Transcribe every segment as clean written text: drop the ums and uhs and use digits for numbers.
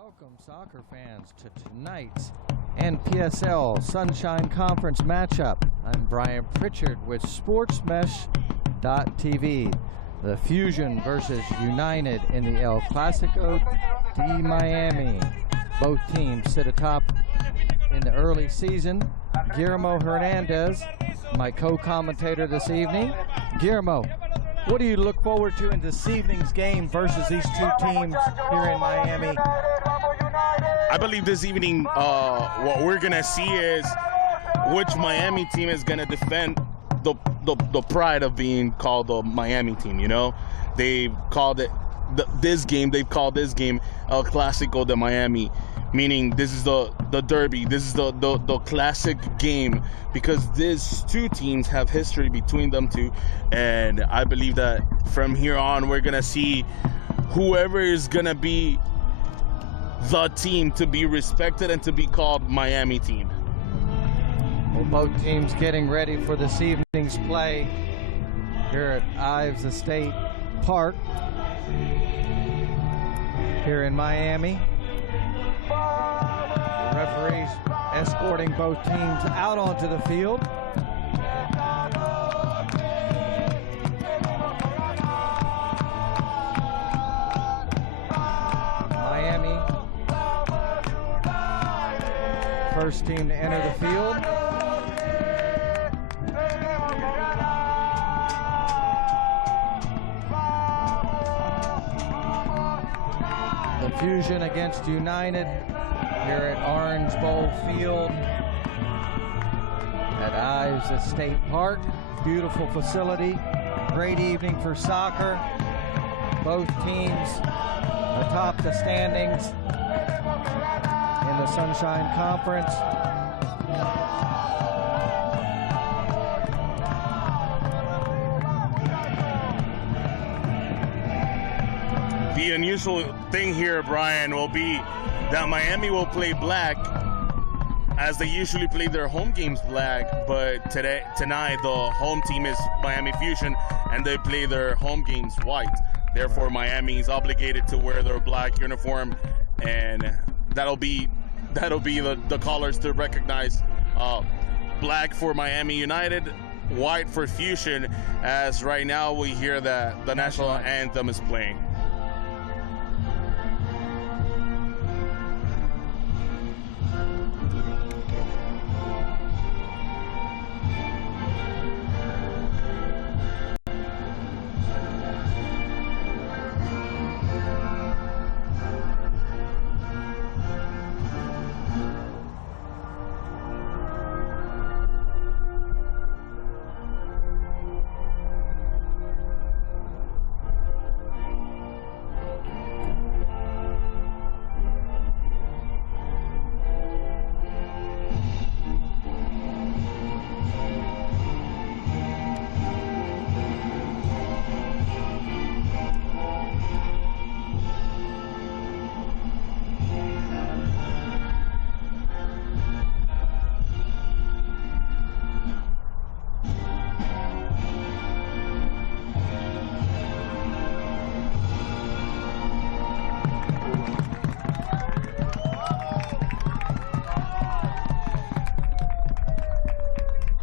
Welcome, soccer fans, to tonight's NPSL Sunshine Conference matchup. I'm Brian Pritchard with SportsMesh.tv. The Fusion versus United in the El Clasico de Miami. Both teams sit atop in the early season. Guillermo Hernandez, my co-commentator this evening. Guillermo, what do you look forward to in this evening's game versus these two teams here in Miami? I believe this evening what we're going to see is which Miami team is going to defend the pride of being called the Miami team, you know? They've called it this game El Clasico de Miami, meaning this is the derby, this is the classic game, because these two teams have history between them two, and I believe that from here on we're going to see whoever is going to be the team to be respected and to be called Miami team. Well, both teams getting ready for this evening's play here at Ives Estate Park here in Miami. The referees escorting both teams out onto the field. Miami, first team to enter the field. The Fusion against United here at Orange Bowl Field at Ives Estate Park. Beautiful facility, great evening for soccer. Both teams atop the standings in the Sunshine Conference. The unusual thing here, Brian, will be that Miami will play black as they usually play their home games black, but tonight the home team is Miami Fusion and they play their home games white. Therefore, Miami is obligated to wear their black uniform, and that'll be the colors to recognize black for Miami United, white for Fusion, as right now we hear that the national anthem is playing.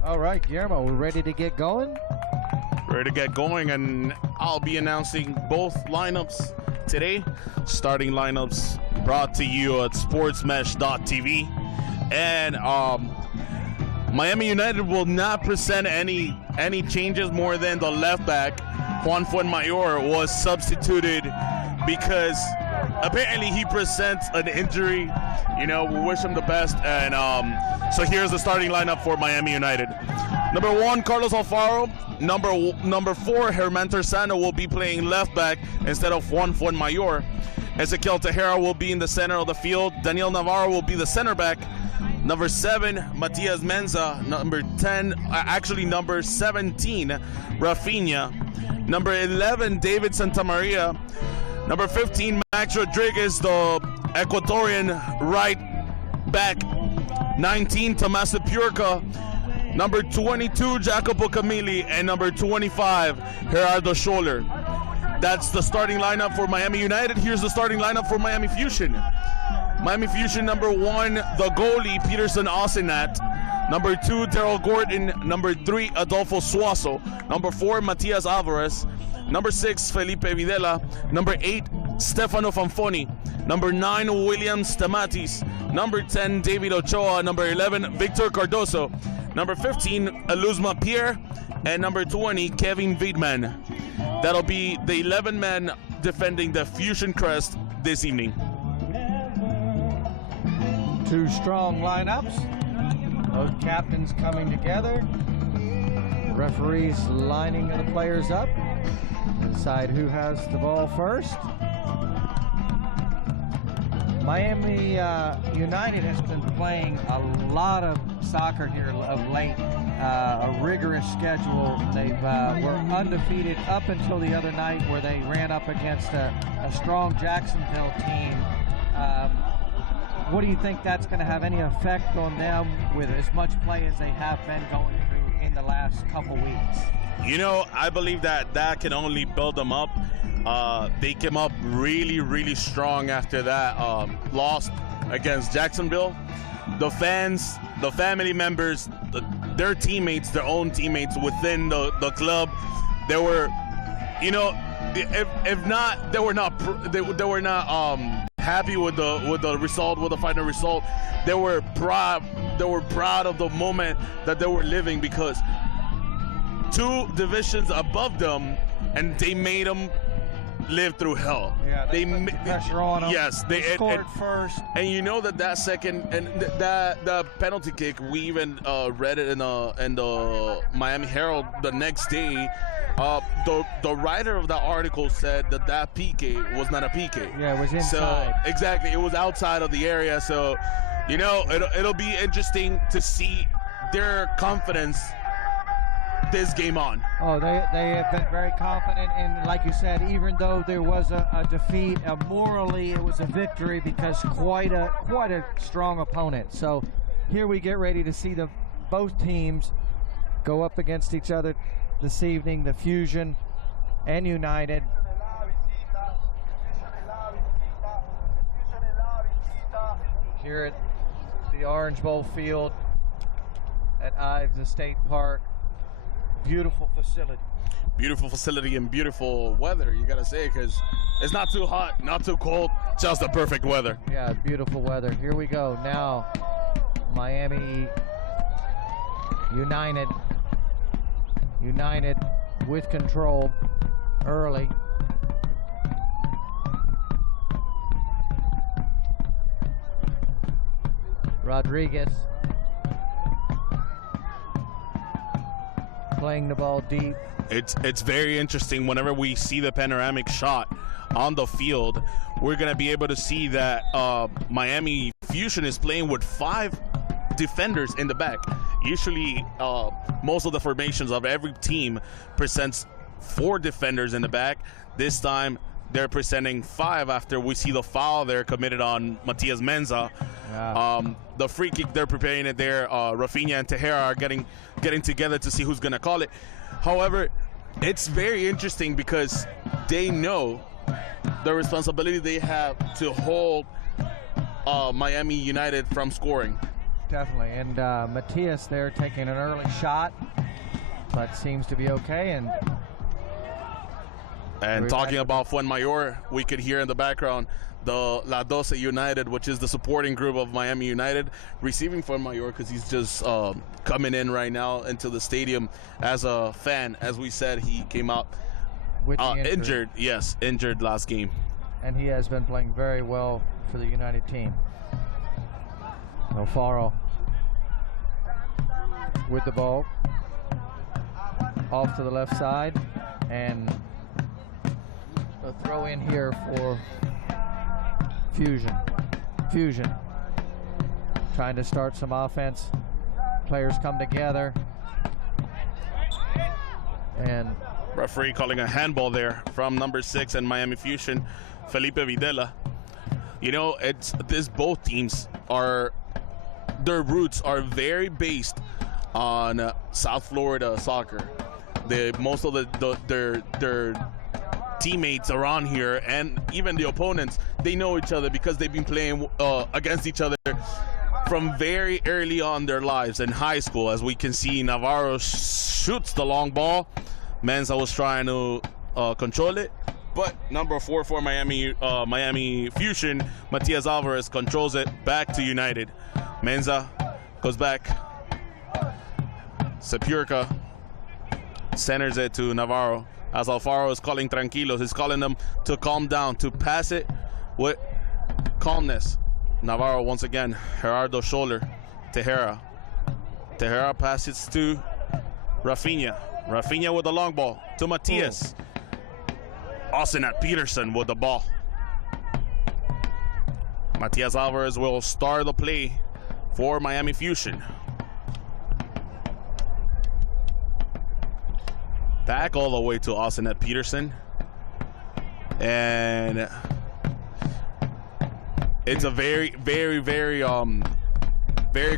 All right, Guillermo, we're ready to get going? Ready to get going, and I'll be announcing both lineups today. Starting lineups brought to you at SportsMesh.tv. And Miami United will not present any changes more than the left back. Juan Fuenmayor was substituted because apparently he presents an injury. You know, we wish him the best. And so here's the starting lineup for Miami United. Number 1, Carlos Alfaro. Number 4, Germán Terzano will be playing left back instead of Juan Fuenmayor. Ezequiel Tejera will be in the center of the field. Daniel Navarro will be the center back. Number 7, Matias Menza. Number 17, Rafinha. Number 11, David Santamaria. Number 15, Max Rodriguez, the Ecuadorian right back. 19, Tomás Purka. Number 22, Jacopo Camilli. And number 25, Gerardo Scholler. That's the starting lineup for Miami United. Here's the starting lineup for Miami Fusion. Miami Fusion, number 1, the goalie, Peterson Osenat. Number 2, Daryl Gordon. Number 3, Adolfo Suazo. Number 4, Matias Alvarez. Number 6, Felipe Videla. Number 8, Stefano Fanfoni. Number 9, William Stamatis. Number 10, David Ochoa. Number 11, Victor Cardoso. Number 15, Luzma Pierre. And number 20, Kevin Wiedman. That'll be the 11 men defending the Fusion crest this evening. Two strong lineups. Both captains coming together. Referees lining the players up. Decide who has the ball first. Miami United has been playing a lot of soccer here of late. A rigorous schedule. They were undefeated up until the other night, where they ran up against a strong Jacksonville team. What do you think that's going to have any effect on them with as much play as they have been going through in the last couple weeks? You know, I believe that can only build them up. They came up really, really strong after that loss against Jacksonville. The fans, the family members, their teammates, their own teammates within the club, they were, you know, if not, they were not happy with the result, with the final result. They were proud of the moment that they were living, because 2 divisions above them, and they made them live through hell. Yeah, they put the pressure on them. Yes, they scored first. And you know that second, and that penalty kick, we even read it in the Miami Herald the next day. The writer of the article said that PK was not a PK. Yeah, it was inside. So exactly, it was outside of the area. So, you know, it'll be interesting to see their confidence this game on. Oh, they have been very confident, and like you said, even though there was a defeat, morally it was a victory, because quite a strong opponent. So here we get ready to see both teams go up against each other this evening, the Fusion and United. Here at the Orange Bowl field at Ives Estate Park. Beautiful facility. Beautiful facility and beautiful weather, you gotta say, because it's not too hot, not too cold, just the perfect weather. Yeah, beautiful weather. Here we go now. Miami United with control early. Rodriguez playing the ball deep. It's very interesting. Whenever we see the panoramic shot on the field, we're gonna be able to see that Miami Fusion is playing with 5 defenders in the back. Usually, most of the formations of every team presents 4 defenders in the back. This time, they're presenting 5 after we see the foul there committed on Matias Menza. Yeah. The free kick, they're preparing it there. Rafinha and Tejera are getting together to see who's going to call it. However, it's very interesting because they know the responsibility they have to hold Miami United from scoring. Definitely. And Matias there taking an early shot, but seems to be okay. And talking about Fuenmayor, we could hear in the background the La Doce United, which is the supporting group of Miami United, receiving Fuenmayor because he's just coming in right now into the stadium as a fan. As we said, he came out with injured. Yes, injured last game. And he has been playing very well for the United team. Alfaro with the ball. Off to the left side. And a throw in here for Fusion. Trying to start some offense. Players come together. And referee calling a handball there from number 6 and Miami Fusion, Felipe Videla. You know, both teams their roots are very based on South Florida soccer. Most of their teammates around here and even the opponents, they know each other because they've been playing against each other from very early on their lives in high school. As we can see, Navarro shoots the long ball. Menza was trying to control it, but number 4 for Miami Fusion, Matias Alvarez, controls it back to United. Menza goes back. Sepurka centers it to Navarro. As Alfaro is calling tranquilos, he's calling them to calm down, to pass it with calmness. Navarro once again, Gerardo shoulder, Tejera. Tejera passes to Rafinha. Rafinha with the long ball to Matias. Austin at Peterson with the ball. Matias Alvarez will start the play for Miami Fusion. Back all the way to Austin at Peterson. And it's a very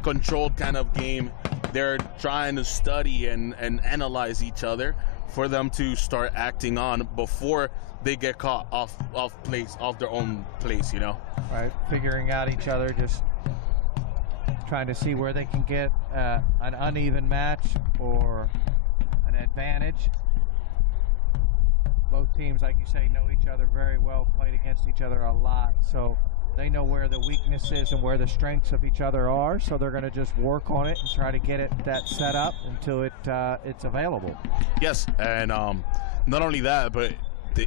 controlled kind of game. They're trying to study and analyze each other for them to start acting on before they get caught off their own place, you know? Right, figuring out each other, just trying to see where they can get an uneven match or an advantage. Both teams, like you say, know each other very well, played against each other a lot, so they know where the weaknesses and where the strengths of each other are, so they're going to just work on it and try to get that set up until it's available. Yes, and not only that, but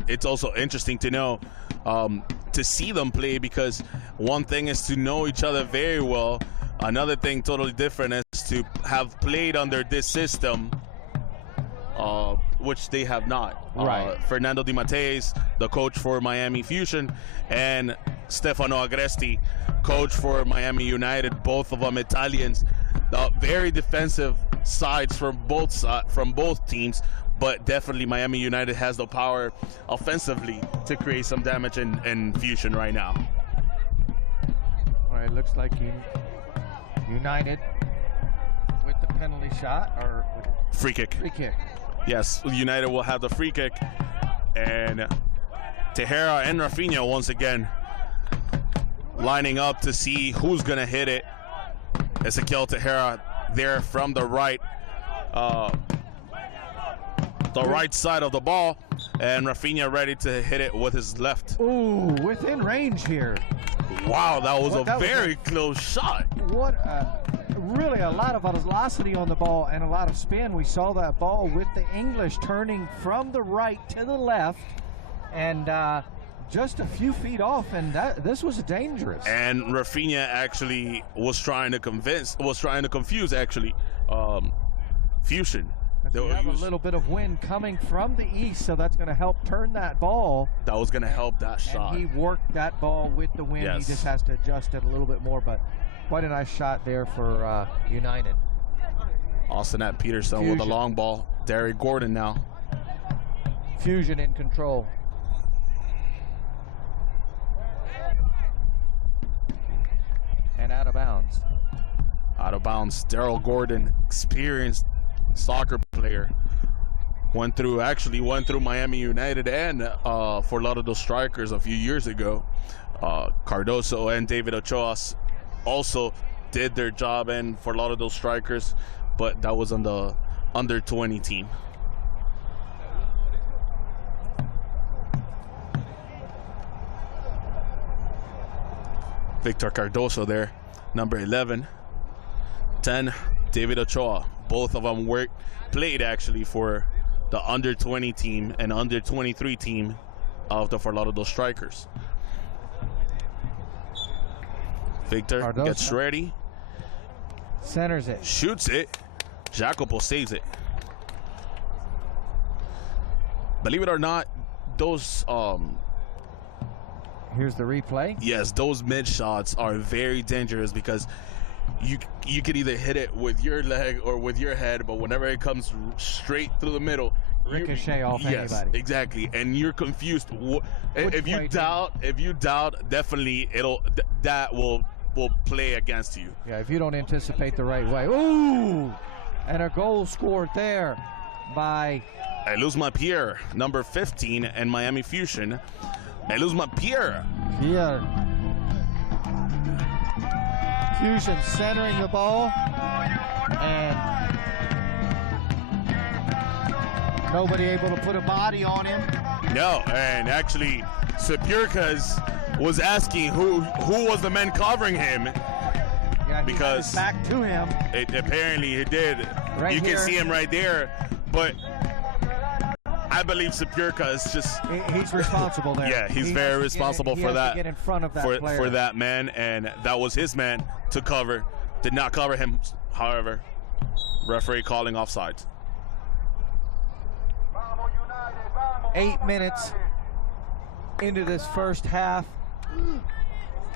it's also interesting to know, to see them play, because one thing is to know each other very well. Another thing totally different is to have played under this system, which they have not. Right. Fernando Di Matteis, the coach for Miami Fusion, and Stefano Agresti, coach for Miami United, both of them Italians. Very defensive sides from both teams, but definitely Miami United has the power offensively to create some damage in Fusion right now. All right, looks like United with the penalty shot or free kick. Free kick. Yes, United will have the free kick, and Tejera and Rafinha once again lining up to see who's gonna hit it. Ezequiel Tejera there from the right side of the ball, and Rafinha ready to hit it with his left. Ooh, within range here. Wow, that was a very close shot. What really a lot of velocity on the ball and a lot of spin. We saw that ball with the English turning from the right to the left, and just a few feet off, and this was dangerous. And Rafinha actually was trying to confuse actually Fusion. We have a little bit of wind coming from the east, so that's going to help turn that ball. That was going to help that shot. And he worked that ball with the wind. Yes. He just has to adjust it a little bit more, but quite a nice shot there for United. Austin at Peterson with a long ball. Derek Gordon now. Fusion in control. And out of bounds. Out of bounds. Daryl Gordon, experienced soccer player, went through Miami United and Fort Lauderdale Strikers a few years ago. Cardoso and David Ochoa also did their job in Fort Lauderdale Strikers, but that was on the under 20 team. Victor Cardoso there, number 11. 10, David Ochoa. Both of them played actually for the under 20 team and under 23 team of the Fort Lauderdale Strikers. Victor Cardoso gets ready. Centers it. Shoots it. Jacopo saves it. Believe it or not, those here's the replay. Yes, those mid shots are very dangerous because you could either hit it with your leg or with your head, but whenever it comes straight through the middle, ricochet off yes, anybody. Exactly, and you're confused. If you doubt, definitely that will play against you. Yeah, if you don't anticipate the right way. Ooh, and a goal scored there by Eluzma Pierre, number 15, and Miami Fusion. Eluzma Pierre. Pierre. Fusion centering the ball, and nobody able to put a body on him. No, and actually, Sapurkas was asking who was the man covering him. Yeah, because back to him. Apparently he did. Right you here. can see him right there, but I believe Sapurka is just. He's responsible there. Yeah, he's very responsible for that. Get in front of that player. For that man, and that was his man to cover. Did not cover him, however. Referee calling offside. 8 minutes into this first half.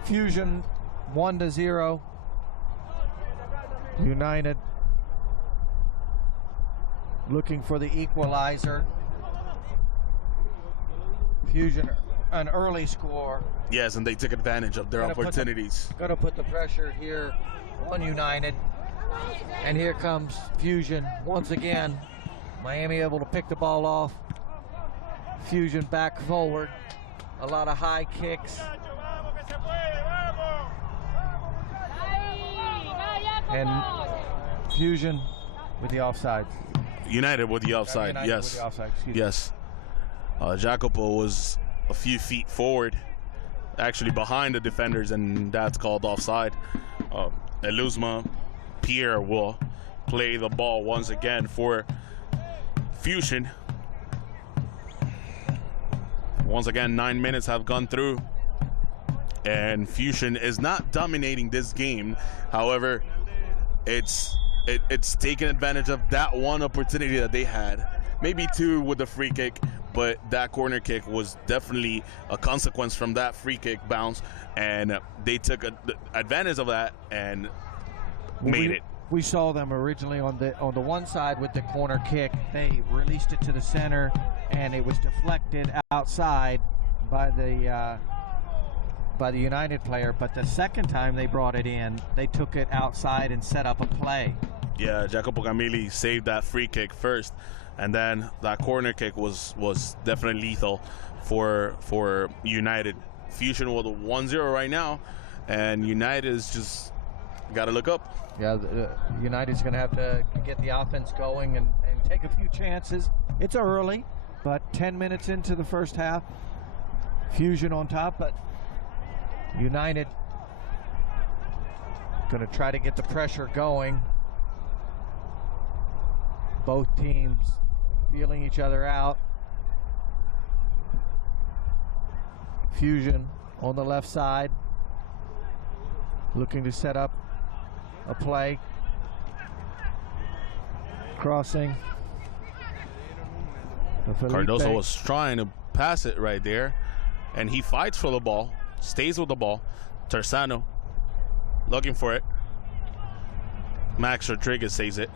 Fusion 1-0. United looking for the equalizer. Fusion an early score. Yes, and they took advantage of their opportunities. Gonna put the pressure here on United. And here comes Fusion once again. Miami able to pick the ball off. Fusion back forward. A lot of high kicks. And Fusion with the offside. United with the offside, yes. With the offside, excuse yes. Jacopo was a few feet forward, actually behind the defenders, and that's called offside. Eluzma Pierre will play the ball once again for Fusion. Once again, 9 minutes have gone through, and Fusion is not dominating this game. However, it's taken advantage of that one opportunity that they had. Maybe two with the free kick, but that corner kick was definitely a consequence from that free kick bounce, and they took advantage of that and made it. We saw them originally on the one side with the corner kick. They released it to the center, and it was deflected outside by the United player. But the second time they brought it in, they took it outside and set up a play. Yeah, Jacopo Camilli saved that free kick first, and then that corner kick was definitely lethal for United. Fusion with a 1-0 right now, and United is just got to look up. Yeah, United's going to have to get the offense going and take a few chances. It's early, but 10 minutes into the first half, Fusion on top, but United going to try to get the pressure going. Both teams feeling each other out. Fusion on the left side, looking to set up a play. Crossing. Cardoso was trying to pass it right there, and he fights for the ball, stays with the ball. Tersano looking for it. Max Rodriguez saves it.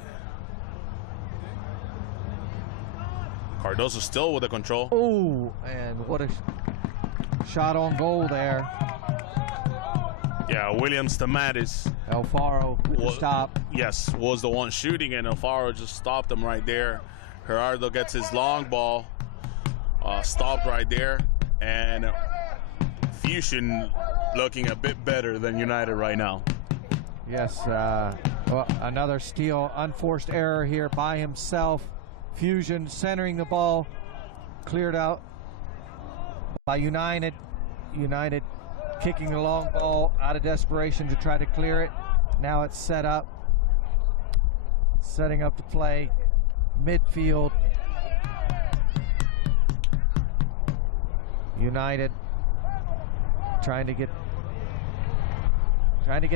Cardoso still with the control. Oh, and what a shot on goal there. Yeah, Williams Tamatis. Alfaro with the stop. Yes, was the one shooting, and Alfaro just stopped him right there. Gerardo gets his long ball, stopped right there, and Fusion looking a bit better than United right now. Yes, well, another steal, unforced error here by himself. Fusion centering the ball, cleared out by United. United kicking the long ball out of desperation to try to clear it. Now it's set up, setting up the play, midfield. United trying to get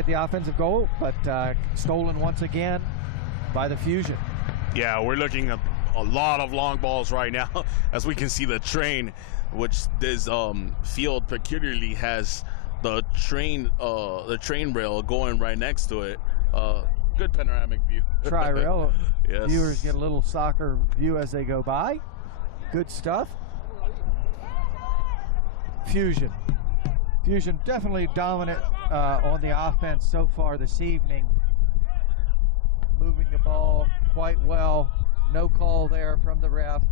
the offensive goal, but stolen once again by the Fusion. Yeah, we're looking at a lot of long balls right now. As we can see, the train, which this field peculiarly has the train rail going right next to it. Good panoramic view. Tri-rail. Yes. Viewers get a little soccer view as they go by. Good stuff. Fusion definitely dominant on the offense so far this evening. Moving the ball quite well. no call there from the ref.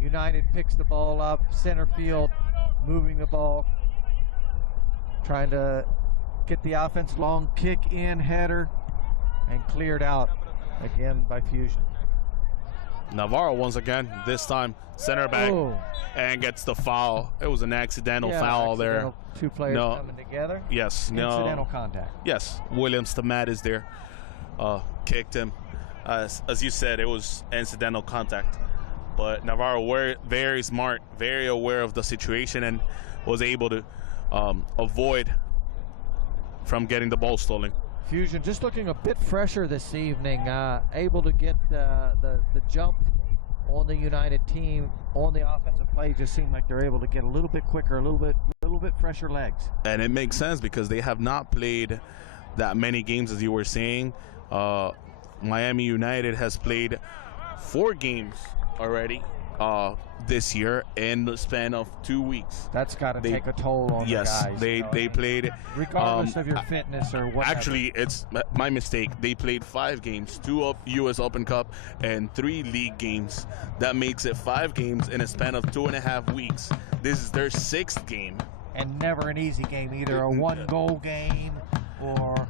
United picks the ball up, center field, moving the ball, trying to get the offense, long kick in, header, and cleared out again by Fusion. Navarro once again, this time center back, and gets the foul. It was an accidental foul there. Two players coming together. Yes, incidental contact. Yes, Williams Tamad there, kicked him. As you said, it was incidental contact. But Navarro very smart, very aware of the situation, and was able to avoid from getting the ball stolen. Fusion just looking a bit fresher this evening, able to get the jump on the United team on the offensive play. Just seemed like they're able to get a little bit quicker, a little bit fresher legs. And it makes sense because they have not played that many games, as you were saying. Miami United has played 4 games already this year in the span of 2 weeks. That's got to take a toll on the guys. Yes, they played. Regardless of your fitness or whatever. Actually, it's my mistake. They played 5 games, 2 U.S. Open Cup and 3 league games. That makes it 5 games in a span of 2.5 weeks. This is their 6th game. And never an easy game, either a 1-goal game or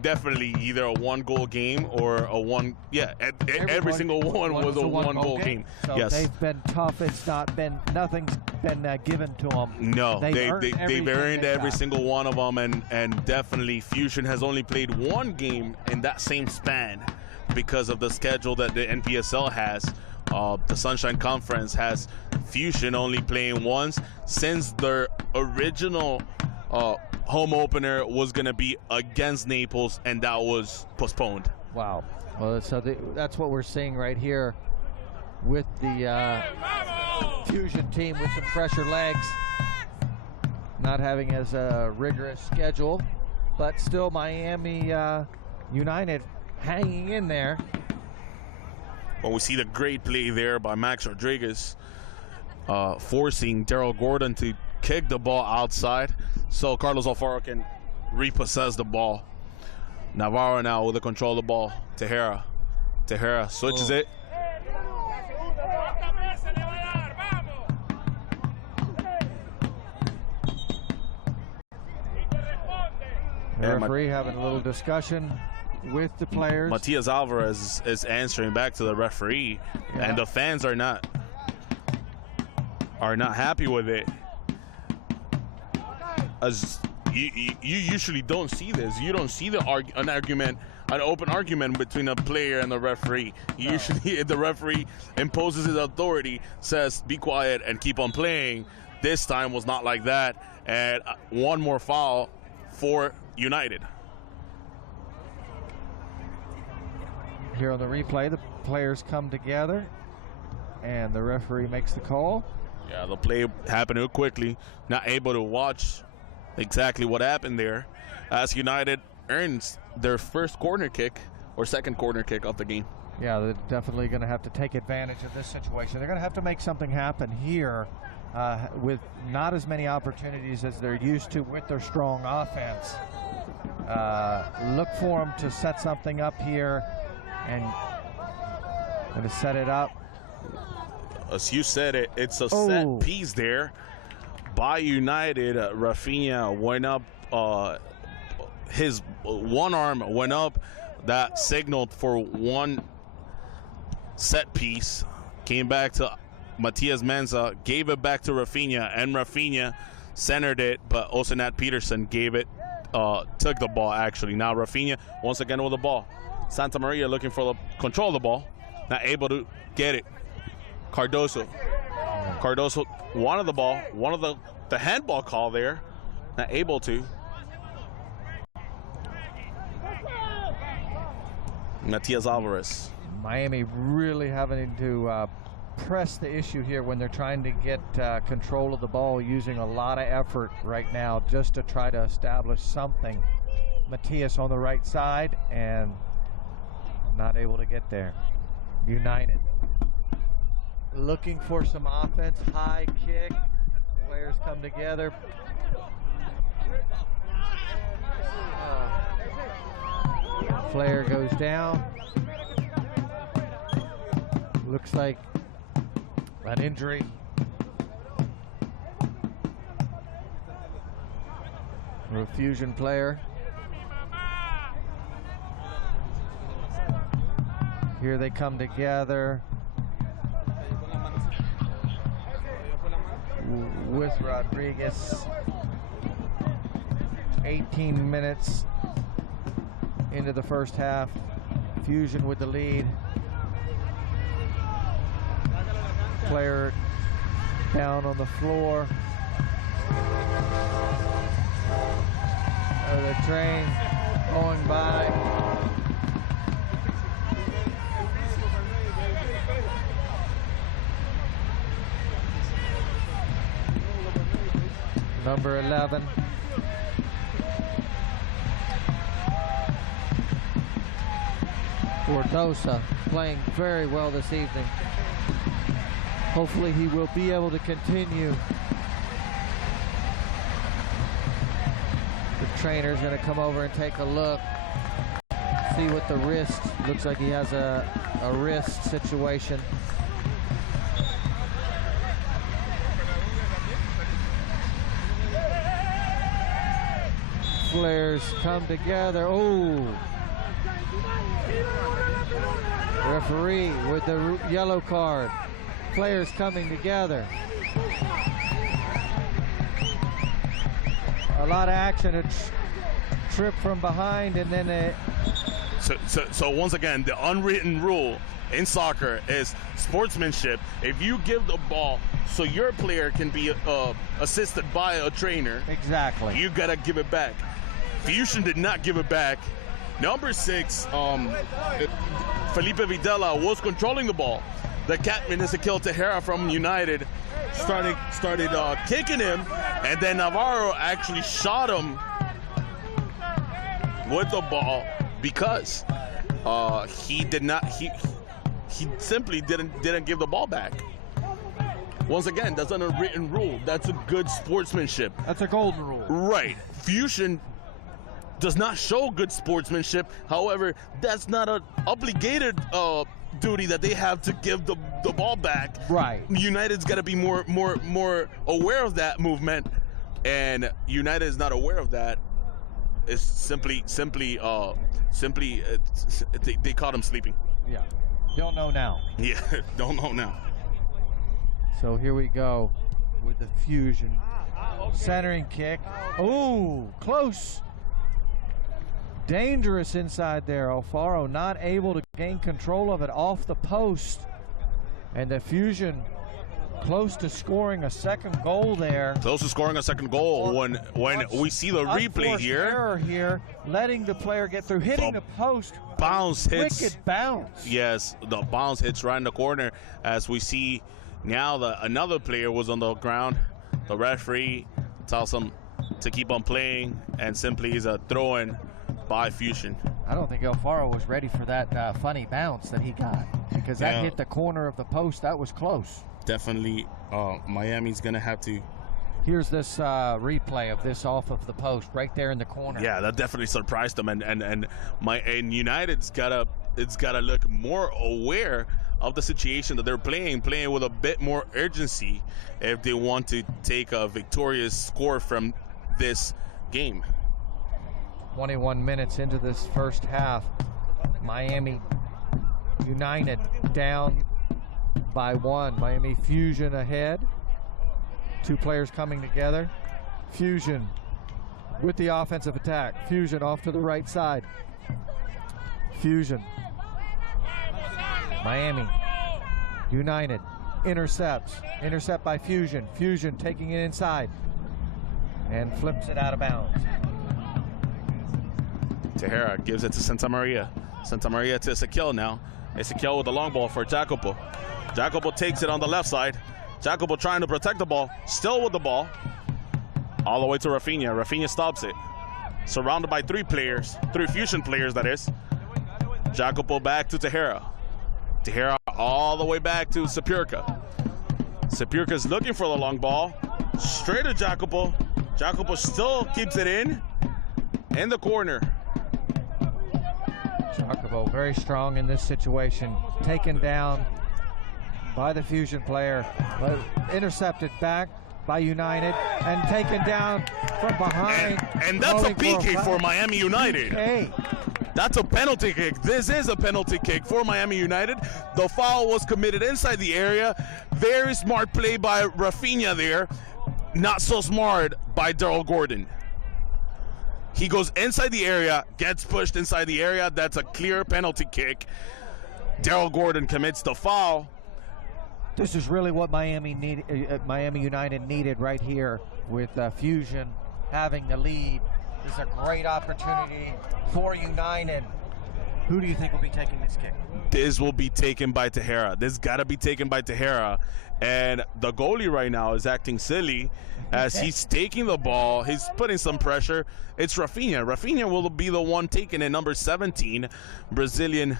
definitely either a 1-goal game or a one. Yeah, every single one was a 1-goal game. So yes, they've been tough. It's not been, nothing's been given to them. No, they've earned every single one of them, and definitely Fusion has only played 1 game in that same span because of the schedule that the NPSL has. The Sunshine Conference has Fusion only playing once since their original home opener was going to be against Naples, and that was postponed. Wow. Well, so that's what we're seeing right here with the Fusion team with some fresher legs, not having as a rigorous schedule, but still Miami United hanging in there. Well, we see the great play there by Max Rodriguez, forcing Daryl Gordon to kick the ball outside so Carlos Alfaro can repossess the ball. Navarro now with the control of the ball. Tejera switches it. The referee having a little discussion with the players. Matias Alvarez is answering back to the referee, and the fans are not happy with it. As you usually don't see this. You don't see an open argument between a player and the referee. Usually the referee imposes his authority, says be quiet and keep on playing. This time was not like that, and one more foul for United. Here on the replay, the players come together and the referee makes the call. Yeah, the play happened quickly. Not able to watch exactly what happened there, as United earns their first corner kick or second corner kick of the game. Yeah, they're definitely going to have to take advantage of this situation. They're going to have to make something happen here with not as many opportunities as they're used to with their strong offense. Look for them to set something up here and going to set it up. As you said, it's a set piece there by United. Rafinha went up, his one arm went up, that signaled for one set piece, came back to Matias Menza, gave it back to Rafinha, and Rafinha centered it, but Osenat Peterson gave it, took the ball actually. Now Rafinha once again with the ball. Santa Maria looking for the control of the ball, not able to get it. Cardoso wanted the ball, wanted the handball call there, not able to. Matias Alvarez. Miami really having to press the issue here when they're trying to get control of the ball, using a lot of effort right now just to try to establish something. Matias on the right side and not able to get there. United looking for some offense, high kick, players come together. Flare goes down. Looks like an injury. For a Fusion player. Here they come together with Rodriguez. 18 minutes into the first half. Fusion with the lead. Player down on the floor. The train going by. Number 11. Fordosa playing very well this evening. Hopefully he will be able to continue. The trainer's going to come over and take a look, see what the wrist, looks like he has a wrist situation. Players come together. Oh! Referee with the yellow card. Players coming together. A lot of action. A trip from behind, and then a... So once again, the unwritten rule in soccer is sportsmanship. If you give the ball so your player can be assisted by a trainer, exactly, you gotta give it back. Fusion did not give it back. Number 6, Felipe Videla was controlling the ball. The Catman Ezequiel Tejera from United started kicking him, and then Navarro actually shot him with the ball because he simply didn't give the ball back. Once again, that's an unwritten rule. That's a good sportsmanship. That's a golden rule. Right. Fusion does not show good sportsmanship. However, that's not an obligated duty that they have to give the ball back. Right. United's got to be more aware of that movement, and United is not aware of that. It's simply they caught him sleeping. Yeah. Don't know now. Yeah, don't know now. So here we go with the Fusion. Centering kick. Oh, close. Dangerous inside there. Alfaro not able to gain control of it off the post. And the Fusion close to scoring a second goal there. Close to scoring a second goal when we see the replay here. Error here, letting the player get through, hitting the post. Bounce hits. Wicked bounce. Yes, the bounce hits right in the corner. As we see now, another player was on the ground. The referee tells him to keep on playing, and simply is a throw-in by Fusion. I don't think Alfaro was ready for that funny bounce that he got, because that hit the corner of the post. That was close. Definitely, Miami's gonna have to. Here's this replay of this off of the post, right there in the corner. Yeah, that definitely surprised them, and United's gotta look more aware of the situation that they're playing with a bit more urgency if they want to take a victorious score from this game. 21 minutes into this first half, Miami United down by 1. Miami Fusion ahead. 2 players coming together. Fusion with the offensive attack. Fusion off to the right side. Fusion. Miami United intercepts. Intercept by Fusion. Fusion taking it inside and flips it out of bounds. Tejera gives it to Santa Maria. Santa Maria to Ezequiel now. Ezequiel with the long ball for Jacopo. Jacopo takes it on the left side. Jacopo trying to protect the ball. Still with the ball. All the way to Rafinha. Rafinha stops it. Surrounded by 3 players. 3 Fusion players, that is. Jacopo back to Tejera. Tejera all the way back to Sapurka. Sapurka's looking for the long ball. Straight to Jacopo. Jacopo still keeps it in the corner. Jacopo very strong in this situation. Taken down by the Fusion player, but intercepted back by United and taken down from behind. And that's a PK for Miami United. PK. That's a penalty kick. This is a penalty kick for Miami United. The foul was committed inside the area. Very smart play by Rafinha there. Not so smart by Daryl Gordon. He goes inside the area, gets pushed inside the area. That's a clear penalty kick. Daryl Gordon commits the foul. This is really what Miami United needed right here with Fusion having the lead. This is a great opportunity for United. Who do you think will be taking this kick? This will be taken by Tejera. This got to be taken by Tejera. And the goalie right now is acting silly as he's taking the ball. He's putting some pressure. It's Rafinha. Rafinha will be the one taking it. Number 17, Brazilian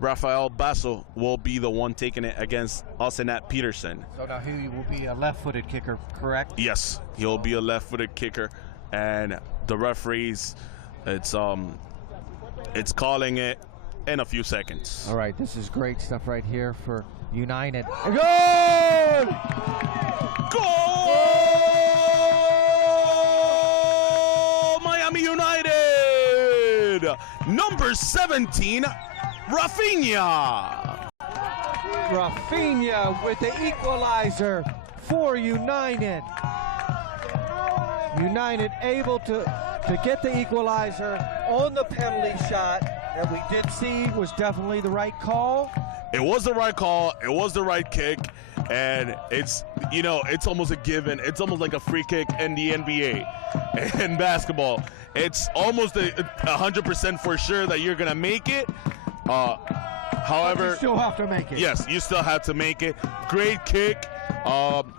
Rafael Basso will be the one taking it against Osenat Peterson. So now he will be a left-footed kicker, correct? Yes, he'll be a left-footed kicker. And the referees, it's calling it in a few seconds. All right, this is great stuff right here for United. Goal! Goal! Miami United! Number 17, Rafinha. Rafinha with the equalizer for United. United able to get the equalizer on the penalty shot that we did see was definitely the right call. It was the right call. It was the right kick. And it's almost a given. It's almost like a free kick in the NBA. In basketball, it's almost 100% for sure that you're going to make it. However, you still have to make it. Yes, you still have to make it. Great kick.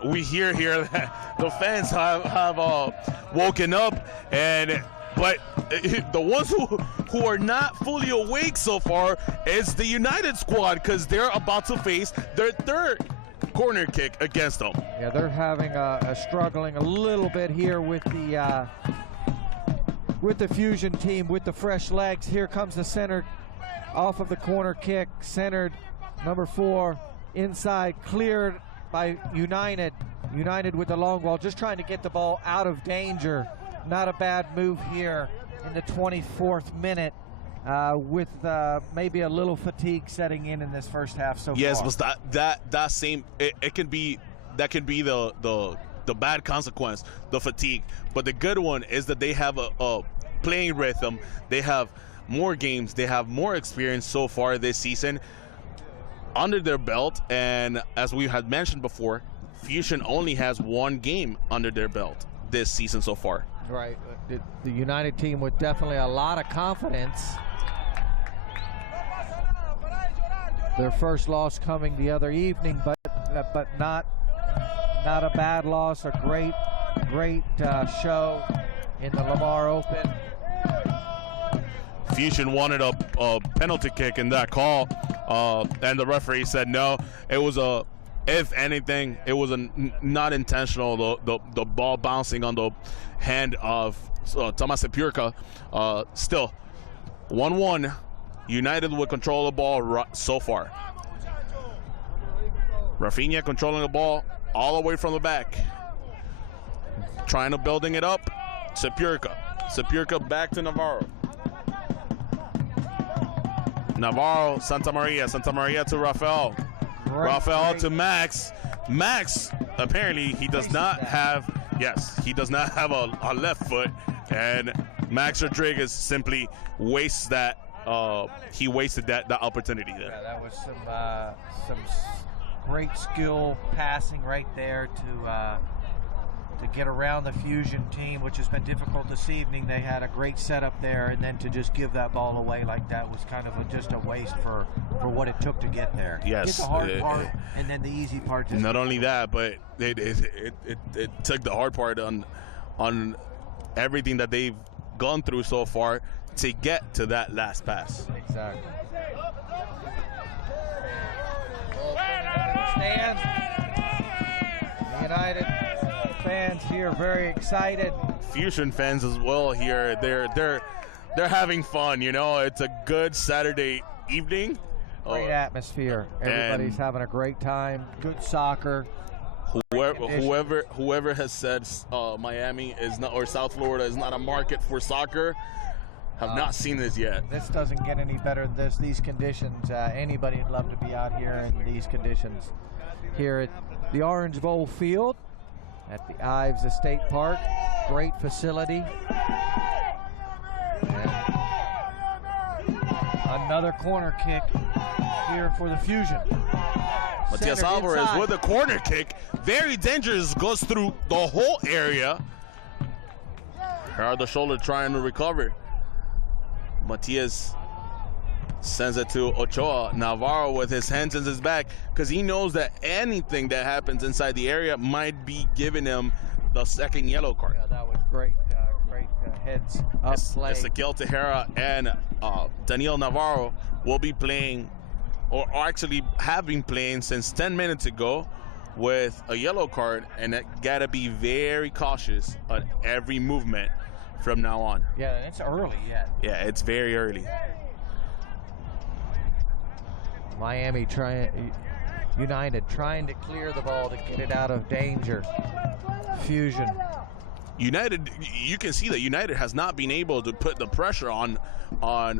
We hear here that the fans have woken up, but the ones who are not fully awake so far is the United squad, because they're about to face their third corner kick against them. Yeah, they're having struggling a little bit here with the Fusion team with the fresh legs. Here comes the center off of the corner kick, centered, number 4, inside, cleared by United. United with the long ball, just trying to get the ball out of danger. Not a bad move here in the 24th minute, with maybe a little fatigue setting in this first half so far. Yes, but that same it can be the bad consequence, the fatigue. But the good one is that they have a playing rhythm. They have more games. They have more experience so far this season under their belt. And as we had mentioned before, Fusion only has one game under their belt this season so far. Right. The United team with definitely a lot of confidence. Their first loss coming the other evening, but not a bad loss. A great show in the Lamar Open. Fusion wanted a penalty kick in that call, and the referee said no. It was if anything, it was not intentional. The ball bouncing on the hand of Tomas Sepurka. Still, 1-1. United would control the ball so far. Rafinha controlling the ball all the way from the back, trying to building it up. Sepurka back to Navarro. Santa Maria to Rafael. Rafael to Max. Max, apparently he does not have a left foot, and Max Rodriguez simply wastes that. He wasted that opportunity there. Yeah, that was some great skill passing right there to get around the Fusion team, which has been difficult this evening. They had a great setup there, and then to just give that ball away like that was kind of just a waste for what it took to get there. Yes. Get the hard part, and then the easy part. Not only that, but it took the hard part on everything that they've gone through so far to get to that last pass. Exactly. Stands. The United fans here very excited. Fusion fans as well here. They're having fun. It's a good Saturday evening, Great atmosphere. Everybody's having a great time. Good soccer. Whoever has said Miami is not, or South Florida is not a market for soccer, have not seen this yet. This doesn't get any better than this. These conditions, anybody would love to be out here in these conditions. Here at the Orange Bowl Field at the Ives Estate Park. Great facility. And another corner kick here for the Fusion. Matias Alvarez with a corner kick. Very dangerous, goes through the whole area. Gerardo shoulder trying to recover. Matias sends it to Ochoa. Navarro with his hands in his back because he knows that anything that happens inside the area might be giving him the second yellow card. Yeah, that was great, great heads up play. Ezequiel Tejera and Daniel Navarro will be playing, or actually have been playing since 10 minutes ago with a yellow card, and gotta be very cautious on every movement from now on. Yeah, it's early yet. Yeah, it's very early. Miami United trying to clear the ball to get it out of danger. Fusion. United, you can see that United has not been able to put the pressure on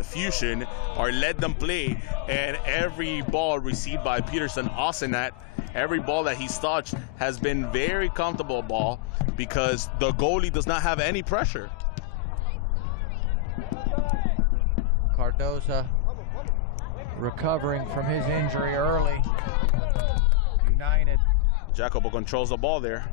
Fusion or let them play, and every ball received by Peterson Osenat, every ball that he's touched has been very comfortable ball because the goalie does not have any pressure. Cardoza recovering from his injury early. United. Jacobo controls the ball there.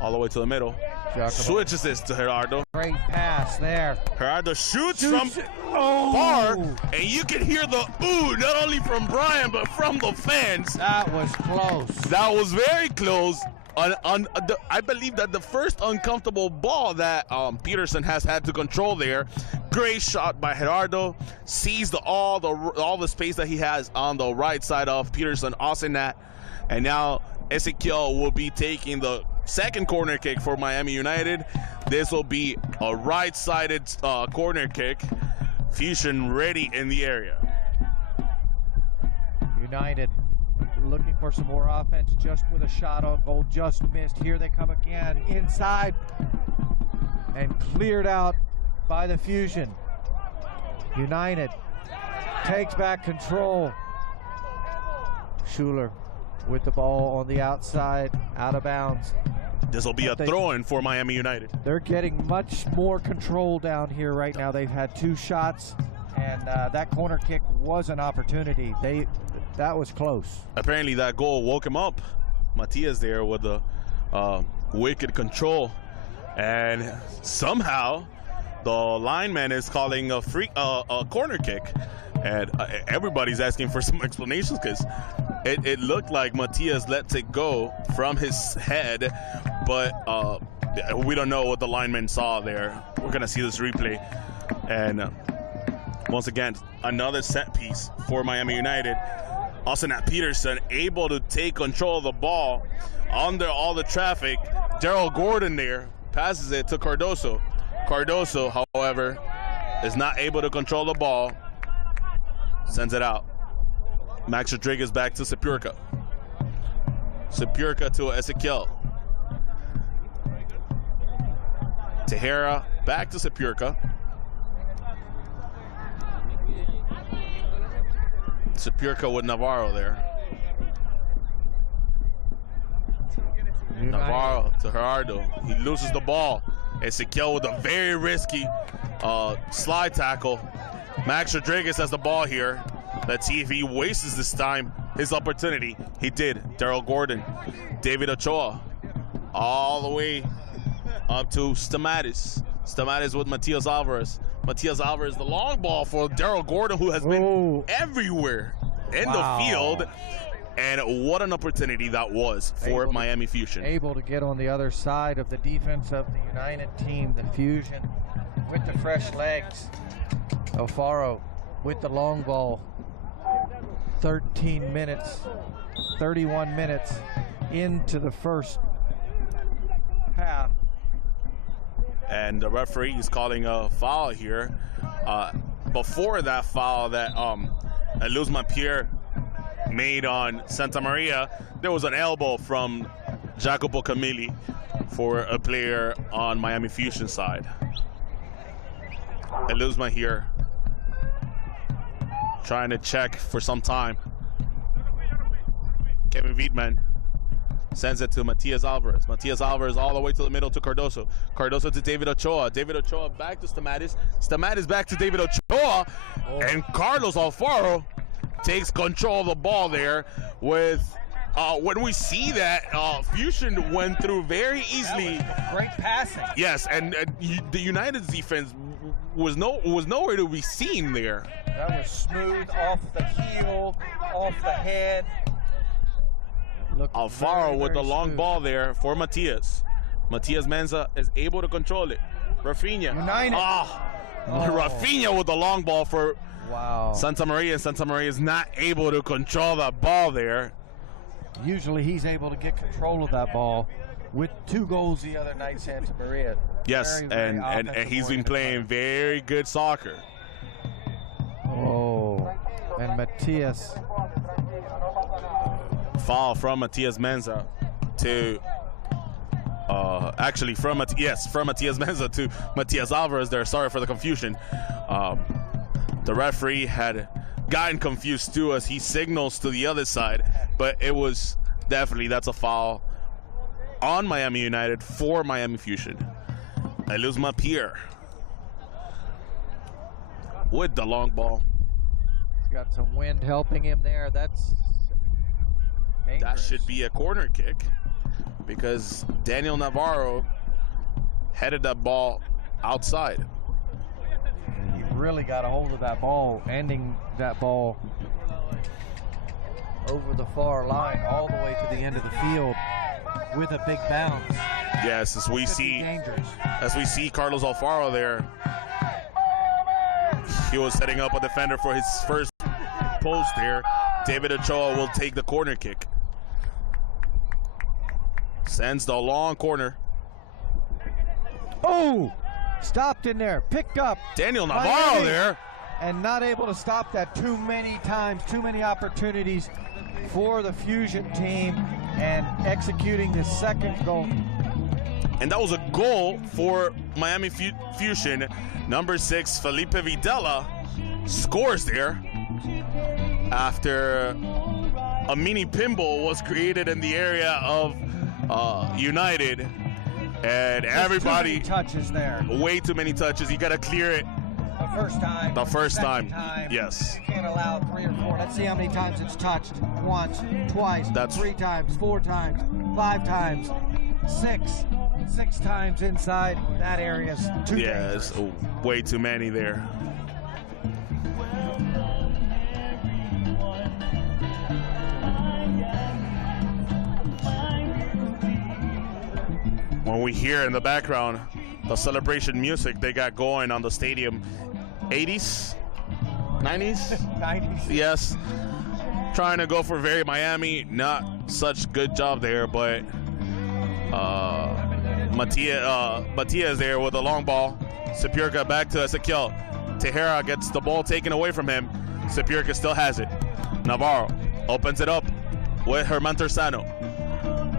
All the way to the middle. Jacobo. Switches this to Gerardo. Great pass there. Gerardo shoots from far, and you can hear the ooh, not only from Brian, but from the fans. That was close. That was very close. I believe that the first uncomfortable ball that Peterson has had to control there. Great shot by Gerardo. Sees all the space that he has on the right side of Peterson Osenat. And now Ezequiel will be taking the second corner kick for Miami United. This will be a right-sided corner kick. Fusion ready in the area. United looking for some more offense, just with a shot on goal, just missed. Here they come again, inside, and cleared out by the Fusion. United takes back control. Schuler with the ball on the outside, out of bounds. This will be a throw-in for Miami United. They're getting much more control down here right now. They've had 2 shots, and that corner kick was an opportunity. That was close. Apparently that goal woke him up. Matias there with the wicked control, and somehow the lineman is calling a corner kick, and everybody's asking for some explanations because it looked like Matias let it go from his head, but we don't know what the lineman saw there. We're gonna see this replay, and once again another set piece for Miami United. Osenat Peterson able to take control of the ball under all the traffic. Daryl Gordon there passes it to Cardoso. Cardoso, however, is not able to control the ball. Sends it out. Max Rodriguez back to Sepurka. Sepurka to Ezequiel. Tejera back to Sepurka. Sepurka with Navarro there. Navarro to Gerardo. He loses the ball. Ezequiel with a very risky slide tackle. Max Rodriguez has the ball here. Let's see if he wastes this time, his opportunity. He did. Daryl Gordon. David Ochoa. All the way up to Stamatis. Stamatis with Matias Alvarez. Matias Alvarez, the long ball for Daryl Gordon, who has been everywhere in the field. And what an opportunity that was for Miami Fusion. Able to get on the other side of the defense of the United team, the Fusion, with the fresh legs. Alfaro with the long ball. 31 minutes into the first half. And the referee is calling a foul here. Before that foul that Luz Pierre made on Santa Maria. There was an elbow from Jacopo Camilli for a player on Miami Fusion side. Luz here trying to check for some time. Kevin Wiedmann sends it to Matias Alvarez. Matias Alvarez all the way to the middle to Cardoso. Cardoso to David Ochoa. David Ochoa back to Stamatis. Stamatis back to David Ochoa. And Carlos Alfaro takes control of the ball there with when we see that Fusion went through very easily. Great passing. Yes, and the United's defense was nowhere to be seen there. That was smooth off the heel, off the head. Alfaro with the long ball there for Matias. Matias Menza is able to control it. Rafinha. Rafinha with the long ball for Santa Maria. Santa Maria is not able to control that ball there. Usually he's able to get control of that ball with 2 goals the other night, Santa Maria. Yes, and he's been playing very good soccer. Oh, and Matias. Foul from Matias Menza to from Matias Menza to Matias Alvarez there. Sorry for the confusion. The referee had gotten confused too as he signals to the other side, but it was that's a foul on Miami United for Miami Fusion. Luz Pierre with the long ball. He's got some wind helping him there. That's dangerous. That should be a corner kick because Daniel Navarro headed that ball outside. He really got a hold of that ball, ending that ball over the far line all the way to the end of the field with a big bounce. Yes, as we see Carlos Alfaro there. He was setting up a defender for his first post there. David Ochoa will take the corner kick. Sends the long corner. Oh! Stopped in there, picked up. Daniel Navarro there. And not able to stop that too many times, too many opportunities for the Fusion team, and executing the second goal. And that was a goal for Miami Fusion. Number 6, Felipe Videla scores there after a mini pinball was created in the area of United. And everybody, too many touches there. Way too many touches. You got to clear it. The first time. Yes. You can't allow 3 or 4. Let's see how many times it's touched. Once, twice, 3 times, 4 times, 5 times, 6 times inside that area's too dangerous. Way too many there. When we hear in the background the celebration music they got going on the stadium, 80s, 90s? 90s. Yes. Trying to go for very Miami. Not such good job there, but Matias there with a long ball. Sapirka back to Ezequiel. Tejera gets the ball taken away from him. Sapirka still has it. Navarro opens it up with Herman Terzano.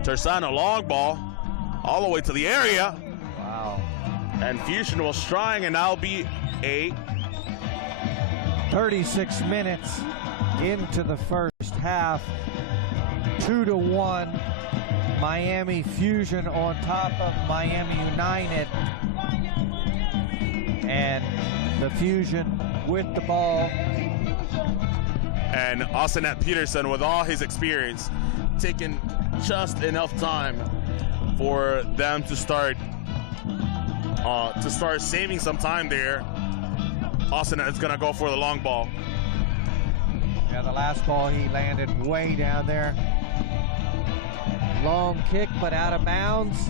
Terzano, long ball, all the way to the area. Wow. And Fusion was trying, and that'll be a 36 minutes into the first half. 2-1. Miami Fusion on top of Miami United. And the Fusion with the ball. And Austin Peterson, with all his experience, taking just enough time for them to start saving some time there. Austin is gonna go for the long ball. Yeah, the last ball he landed way down there. Long kick, but out of bounds.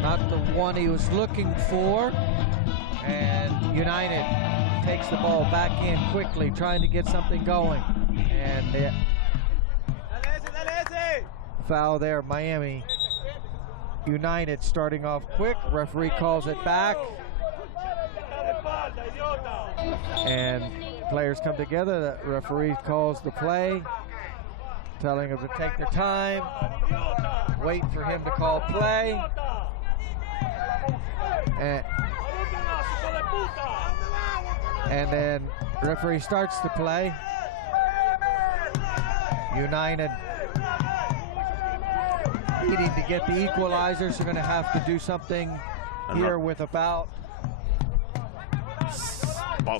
Not the one he was looking for. And United takes the ball back in quickly, trying to get something going. And foul there, Miami United starting off quick. Referee calls it back. And players come together. The referee calls the play, telling them to take their time, wait for him to call play. And then referee starts the play. United needing to get the equalizers. They're going to have to do something here with about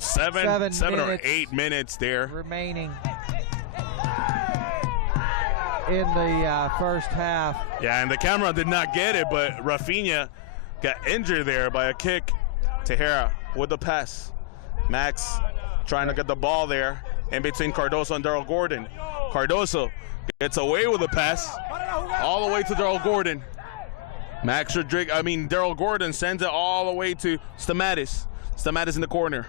seven or 8 minutes there remaining in the first half. Yeah, and the camera did not get it, but Rafinha got injured there by a kick. Tejera with the pass. Max trying to get the ball there in between Cardoso and Daryl Gordon. Cardoso gets away with the pass all the way to Daryl Gordon. Daryl Gordon sends it all the way to Stamatis. Stamatis in the corner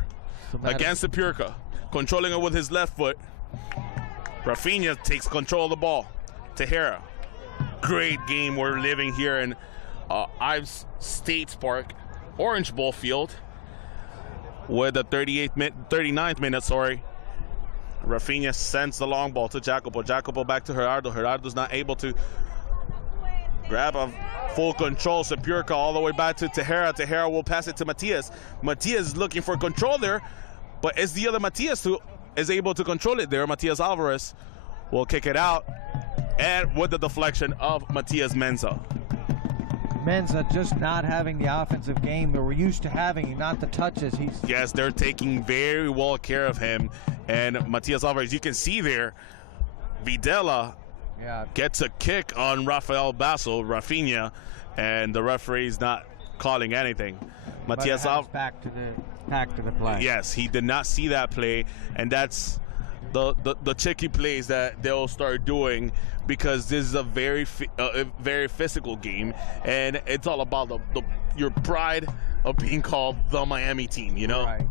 against Sapurka, controlling it with his left foot. Rafinha takes control of the ball. Tejera. Great game we're living here in Ives States Park, Orange Bowl Field, with the 39th minute, Rafinha sends the long ball to Jacopo. Jacopo back to Gerardo. Gerardo's not able to grab a full control. Sapurka all the way back to Tejera. Tejera will pass it to Matias. Matias is looking for control there, but it's the other Matias who is able to control it there. Matias Alvarez will kick it out, and with the deflection of Matias Menza. Menza just not having the offensive game that we're used to having, not the touches. Yes, they're taking very well care of him. And Matias Alvarez, you can see there, Videla gets a kick on Rafael Basso, Rafinha, and the referee's not calling anything. Matias Alvarez back to the play. Yes, he did not see that play, and that's the tricky plays that they'll start doing, because this is a very physical game, and it's all about your pride of being called the Miami team, you know? Right.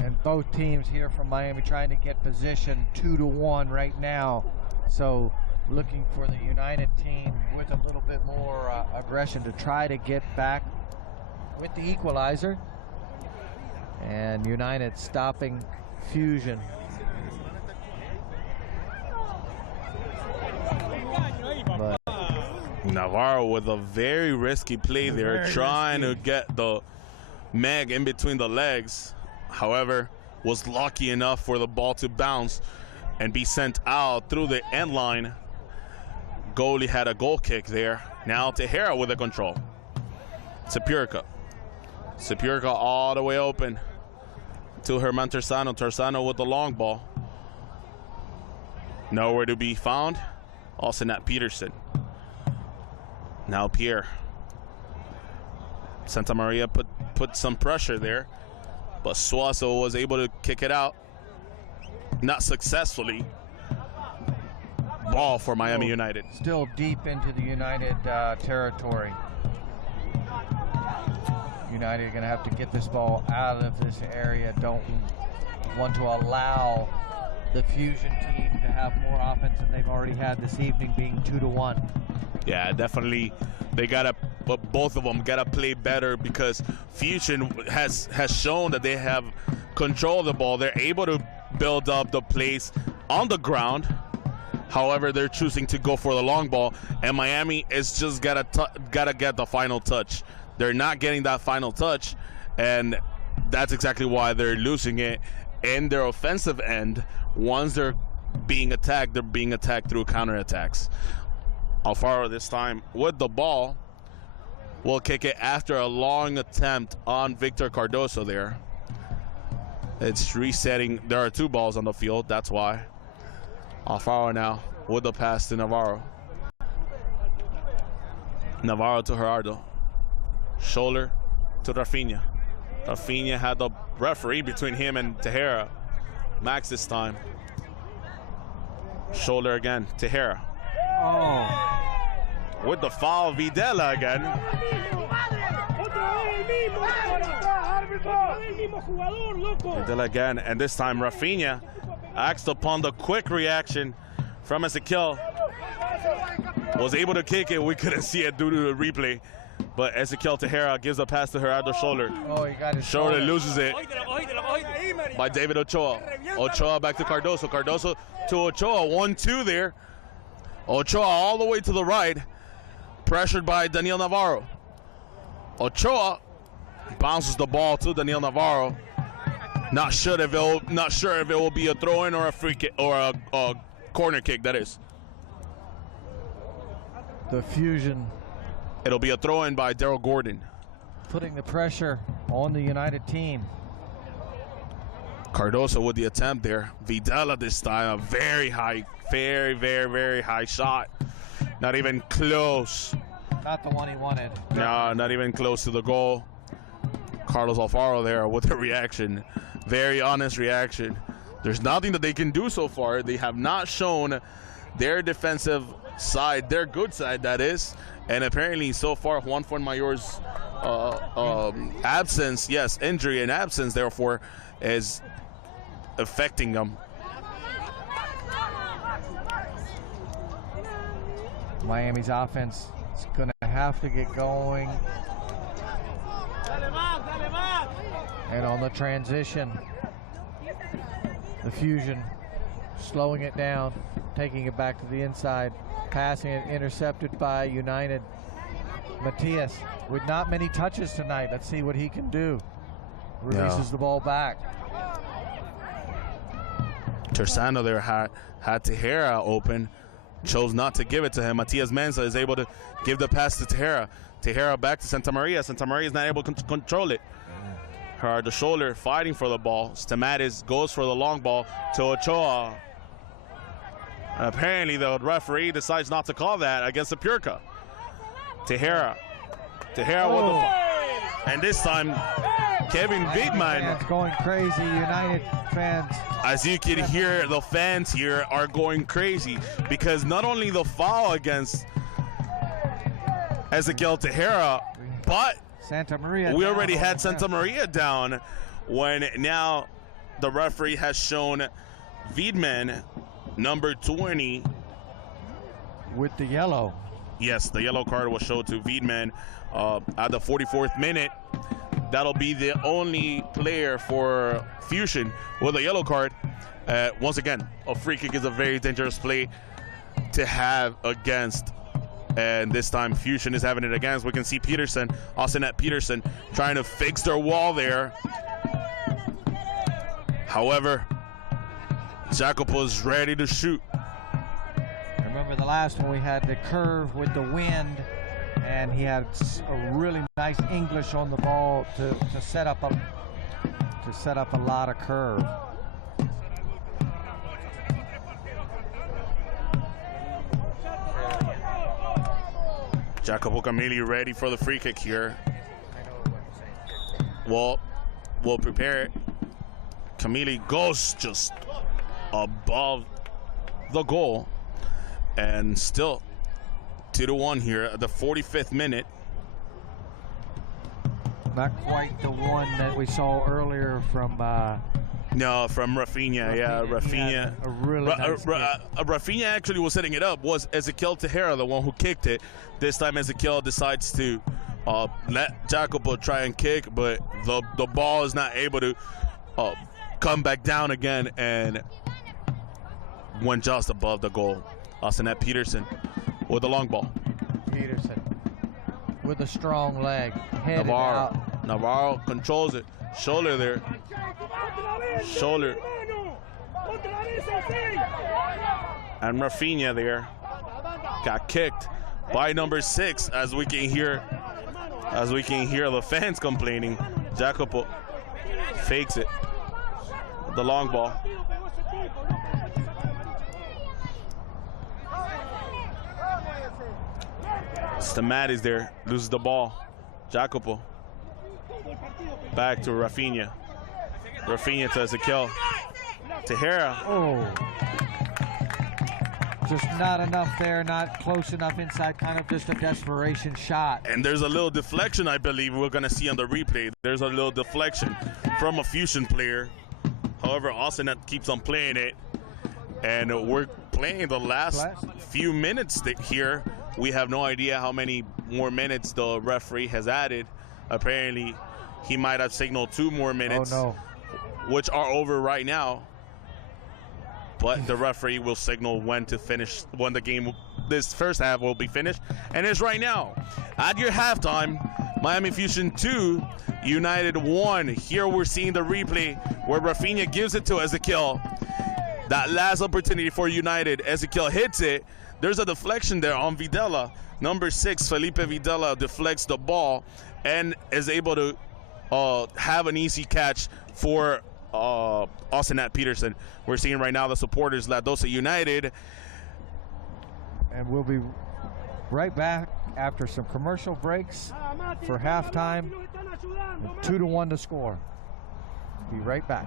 And both teams here from Miami trying to get position 2-1 right now. So looking for the United team with a little bit more aggression to try to get back with the equalizer. And United stopping Fusion. But Navarro with a very risky play there, trying to get the Meg in between the legs. However, was lucky enough for the ball to bounce and be sent out through the end line. Goalie had a goal kick there. Now Tejera with the control. Sapurka all the way open to Herman Terzano. Terzano with the long ball. Nowhere to be found. Also not Peterson. Now Pierre. Santa Maria put some pressure there, but Suazo was able to kick it out. Not successfully. Ball for Miami United. Still deep into the United territory. United are going to have to get this ball out of this area. Don't want to allow the Fusion team to have more offense than they've already had this evening, being 2-1. Yeah, definitely. They gotta, but both of them gotta play better, because Fusion has shown that they have control of the ball. They're able to build up the plays on the ground. However, they're choosing to go for the long ball, and Miami is just gotta get the final touch. They're not getting that final touch, and that's exactly why they're losing it in their offensive end. Once they're being attacked through counterattacks. Alfaro this time with the ball will kick it after a long attempt on Victor Cardoso there. It's resetting. There are two balls on the field, that's why. Alfaro now with the pass to Navarro. Navarro to Gerardo. Shoulder to Rafinha. Rafinha had the referee between him and Tejera. Max this time. Shoulder again, Tejera. Oh. With the foul, Videla again. Videla again, and this time Rafinha acts upon the quick reaction from Ezequiel. Was able to kick it. We couldn't see it due to the replay. But Ezequiel Tejera gives a pass to Gerardo Scholler. Oh, he got his Scholler loses it by David Ochoa. Ochoa back to Cardoso. Cardoso to Ochoa. 1-2 there. Ochoa all the way to the right. Pressured by Daniel Navarro. Ochoa bounces the ball to Daniel Navarro. Not sure if it will be a throw-in or a free kick or a corner kick. That is. The Fusion. It'll be a throw-in by Daryl Gordon. Putting the pressure on the United team. Cardoso with the attempt there. Videla this time, a very high, very, very, very high shot. Not even close. Not the one he wanted. No, not even close to the goal. Carlos Alfaro there with a reaction. Very honest reaction. There's nothing that they can do so far. They have not shown their defensive side, their good side, that is. And apparently, so far, Juan Fuenmayor's absence, yes, injury and absence, therefore, is affecting them. Miami's offense is going to have to get going. And on the transition, the Fusion slowing it down, taking it back to the inside, passing it, intercepted by United. Matias with not many touches tonight. Let's see what he can do. Releases the ball back. Tersano there had Tejera open, chose not to give it to him. Matias Mensa is able to give the pass to Tejera. Tejera back to Santa Maria. Santa Maria is not able to control it. Gerardo Scholler fighting for the ball. Stamatis goes for the long ball to Ochoa. Apparently, the referee decides not to call that against the Purka. Tejera with the, and this time, Kevin Wiedmann. Fans going crazy. United fans. As you can hear, the fans here are going crazy because not only the foul against Ezequiel Tejera, but Santa Maria. We already had Santa Maria down when now the referee has shown Wiedmann, number 20. With the yellow. Yes, the yellow card was showed to Wiedmann at the 44th minute. That'll be the only player for Fusion with a yellow card. Once again, a free kick is a very dangerous play to have against. And this time, Fusion is having it against. We can see Peterson, Austinette Peterson, trying to fix their wall there. However, Jacopo's ready to shoot. Remember the last one we had the curve with the wind, and he had a really nice English on the ball to set up a lot of curve. Jacopo Camilli ready for the free kick here. We'll prepare it. Camilli goes just above the goal. And still 2-1 here at the 45th minute. Not quite the one that we saw earlier from no, from Rafinha. Yeah, Rafinha. A really nice Rafinha actually was setting it up. Was Ezequiel Tejera the one who kicked it? This time Ezequiel decides to let Jacopo try and kick, but the ball is not able to come back down again and went just above the goal. Austinette Peterson with the long ball. Peterson with a strong leg. Headed out. Navarro controls it. Shoulder there. Shoulder. And Rafinha there got kicked by number 6, as we can hear the fans complaining. Jacopo fakes it. The long ball. Stamatis there, loses the ball. Jacopo. Back to Rafinha. Rafinha to Ezequiel. Tejera. Oh. Just not enough there, not close enough inside, kind of just a desperation shot. And there's a little deflection, I believe, we're going to see on the replay. There's a little deflection from a Fusion player. However, Austinette keeps on playing it. And we're playing the last few minutes here. We have no idea how many more minutes the referee has added. Apparently, he might have signaled 2 more minutes, which are over right now. But the referee will signal when the game, this first half will be finished. And it's right now. At your halftime, Miami Fusion 2, United 1. Here we're seeing the replay where Rafinha gives it to Ezequiel. That last opportunity for United. Ezequiel hits it. There's a deflection there on Videla. Number 6, Felipe Videla deflects the ball and is able to have an easy catch for Austin at Peterson. We're seeing right now the supporters, Ladosa United. And we'll be right back after some commercial breaks for halftime. 2-1 to score. Be right back.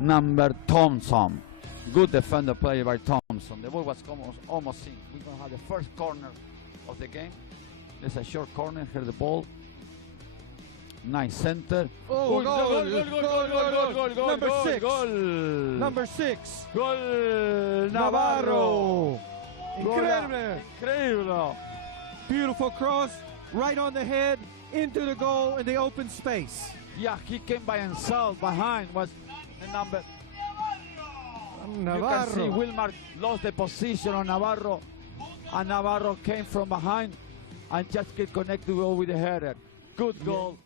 Number Thompson. Good defender play by Thompson. The ball was almost in. We're going to have the first corner of the game. There's a short corner. Here the ball. Nice center. Oh, goal. Number 6. Goal. Number 6. Goal. Navarro. Incredible. Incredible. Beautiful cross. Right on the head. Into the goal in the open space. Yeah, he came by himself. Behind was the number. Navarro. You can see Wilmar lost the position on Navarro. And Navarro came from behind and just get connected with the header. Good goal.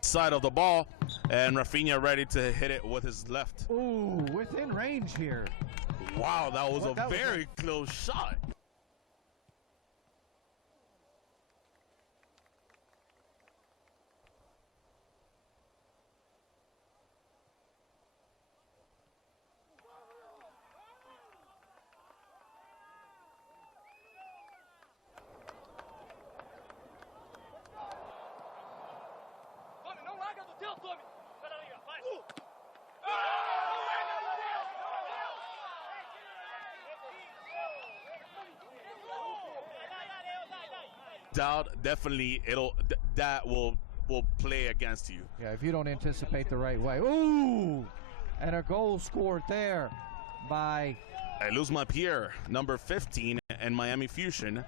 side of the ball, and Rafinha ready to hit it with his left. Ooh, within range here. Wow, that was a very close shot. Doubt definitely that will play against you. Yeah, if you don't anticipate the right way. Ooh, and a goal scored there by Luzma Pierre, number 15, and Miami Fusion.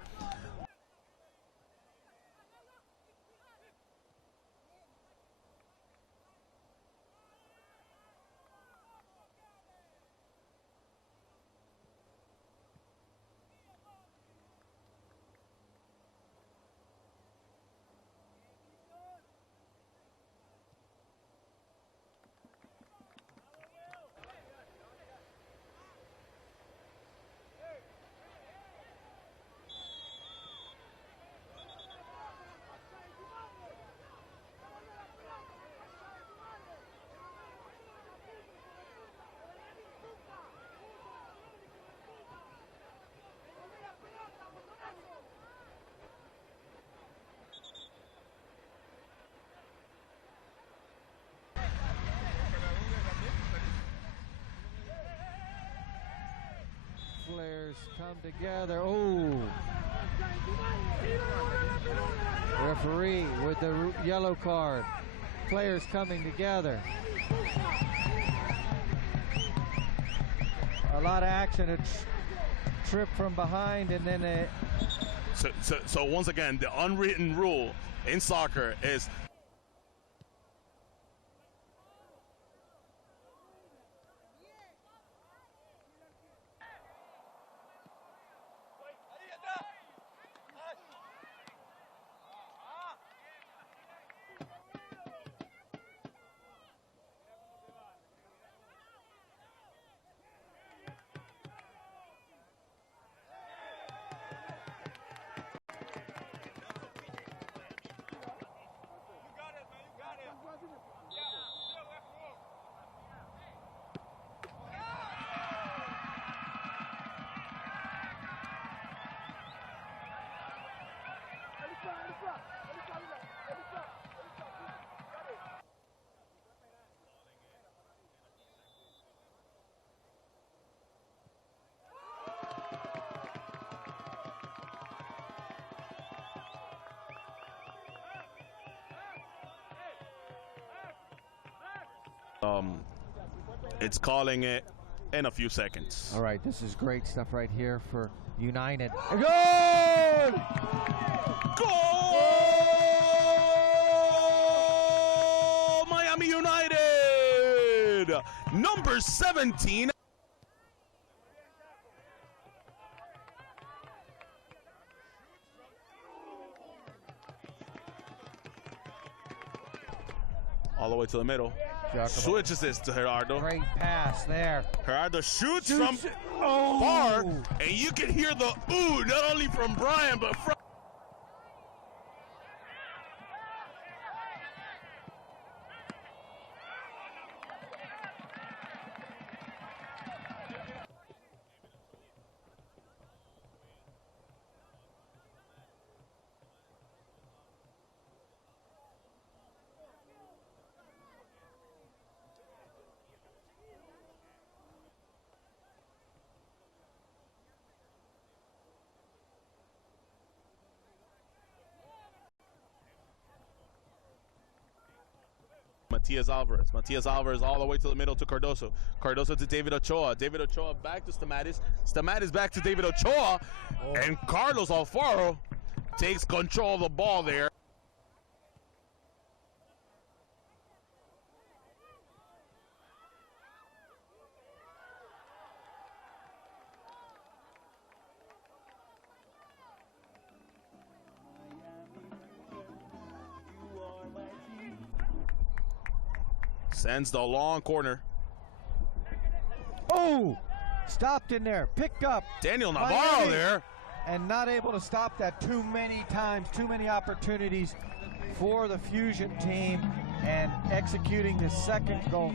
Players come together. Oh, referee with the yellow card. Players coming together. A lot of action. A trip from behind, and then a. So once again, the unwritten rule in soccer is it's calling it in a few seconds. All right, this is great stuff right here for United. Goal! Goal! Miami United! Number 17. All the way to the middle. Switches this to Gerardo. Great pass there. Gerardo shoots from far, and you can hear the ooh, not only from Brian, but from Matias Alvarez. Matias Alvarez all the way to the middle to Cardoso. Cardoso to David Ochoa. David Ochoa back to Stamatis. Stamatis back to David Ochoa. And Carlos Alfaro takes control of the ball there. sends the long corner. Oh, stopped in there, picked up. Daniel Navarro Miami, there. and not able to stop that too many times, too many opportunities for the Fusion team, and executing the second goal.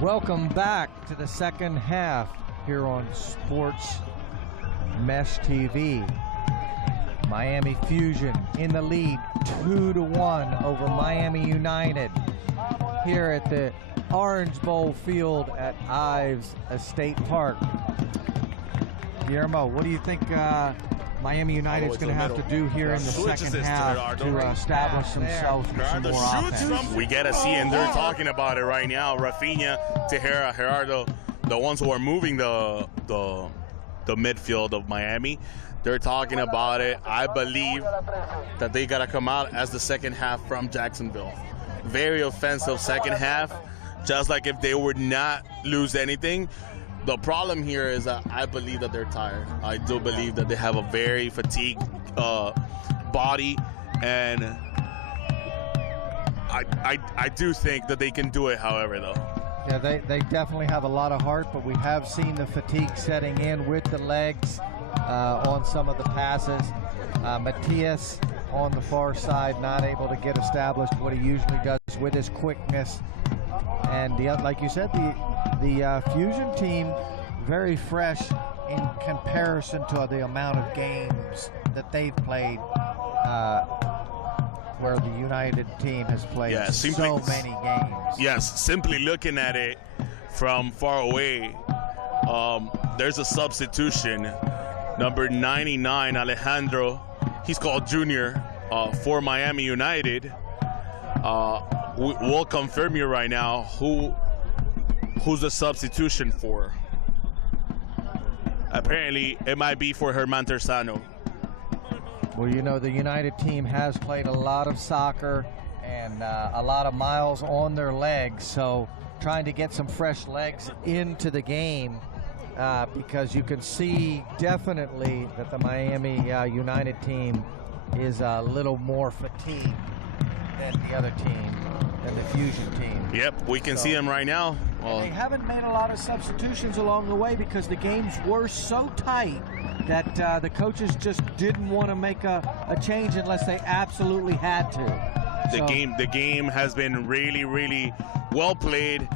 Welcome back to the second half here on Sports Mesh TV. Miami Fusion in the lead 2-1 over Miami United here at the Orange Bowl field at Ives Estate Park. Guillermo, what do you think Miami United's going to have to do here in the second half to establish themselves with some more offense? We get to see, and they're talking about it right now. Rafinha, Tejera, Gerardo, the ones who are moving the midfield of Miami, they're talking about it. I believe that they got to come out as the second half from Jacksonville. Very offensive second half, just like if they would not lose anything. The problem here is that I believe that they're tired. I do believe that they have a very fatigued body, and I do think that they can do it, however, though. Yeah, they definitely have a lot of heart, but we have seen the fatigue setting in with the legs on some of the passes. Matias on the far side, not able to get established what he usually does with his quickness. And like you said, the Fusion team, very fresh in comparison to the amount of games that they've played, where the United team has played so many games. Yes, simply looking at it from far away, there's a substitution. Number 99, Alejandro, he's called Junior for Miami United. We'll confirm you right now who's the substitution for. Apparently, it might be for Herman Terzano. Well, you know, the United team has played a lot of soccer and a lot of miles on their legs, so trying to get some fresh legs into the game because you can see definitely that the Miami United team is a little more fatigued than the other team, than the Fusion team. Yep, we can see them right now. They haven't made a lot of substitutions along the way because the games were so tight that the coaches just didn't want to make a change unless they absolutely had to. The game has been really, really well played.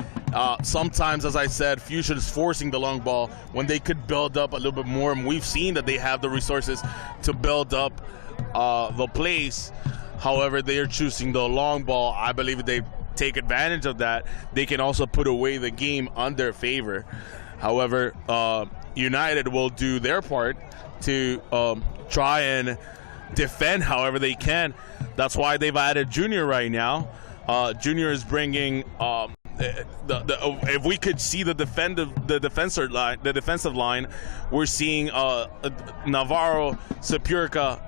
Sometimes, as I said, Fusion is forcing the long ball when they could build up a little bit more, and we've seen that they have the resources to build up the plays. However, they are choosing the long ball. I believe if they take advantage of that, they can also put away the game on their favor. However, United will do their part to try and defend however they can. That's why they've added Junior right now. Junior is bringing if we could see the defensive line, we're seeing Navarro, Sapurka,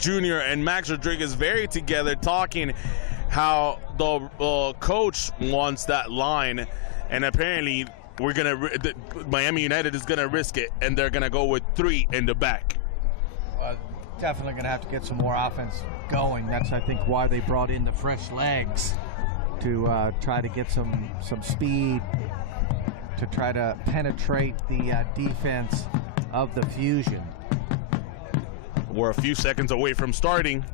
Junior, and Max Rodriguez very together talking, how the coach wants that line, and apparently Miami United is gonna risk it, and they're gonna go with 3 in the back. Definitely going to have to get some more offense going. That's, I think, why they brought in the fresh legs to try to get some speed to try to penetrate the defense of the Fusion. We're a few seconds away from starting.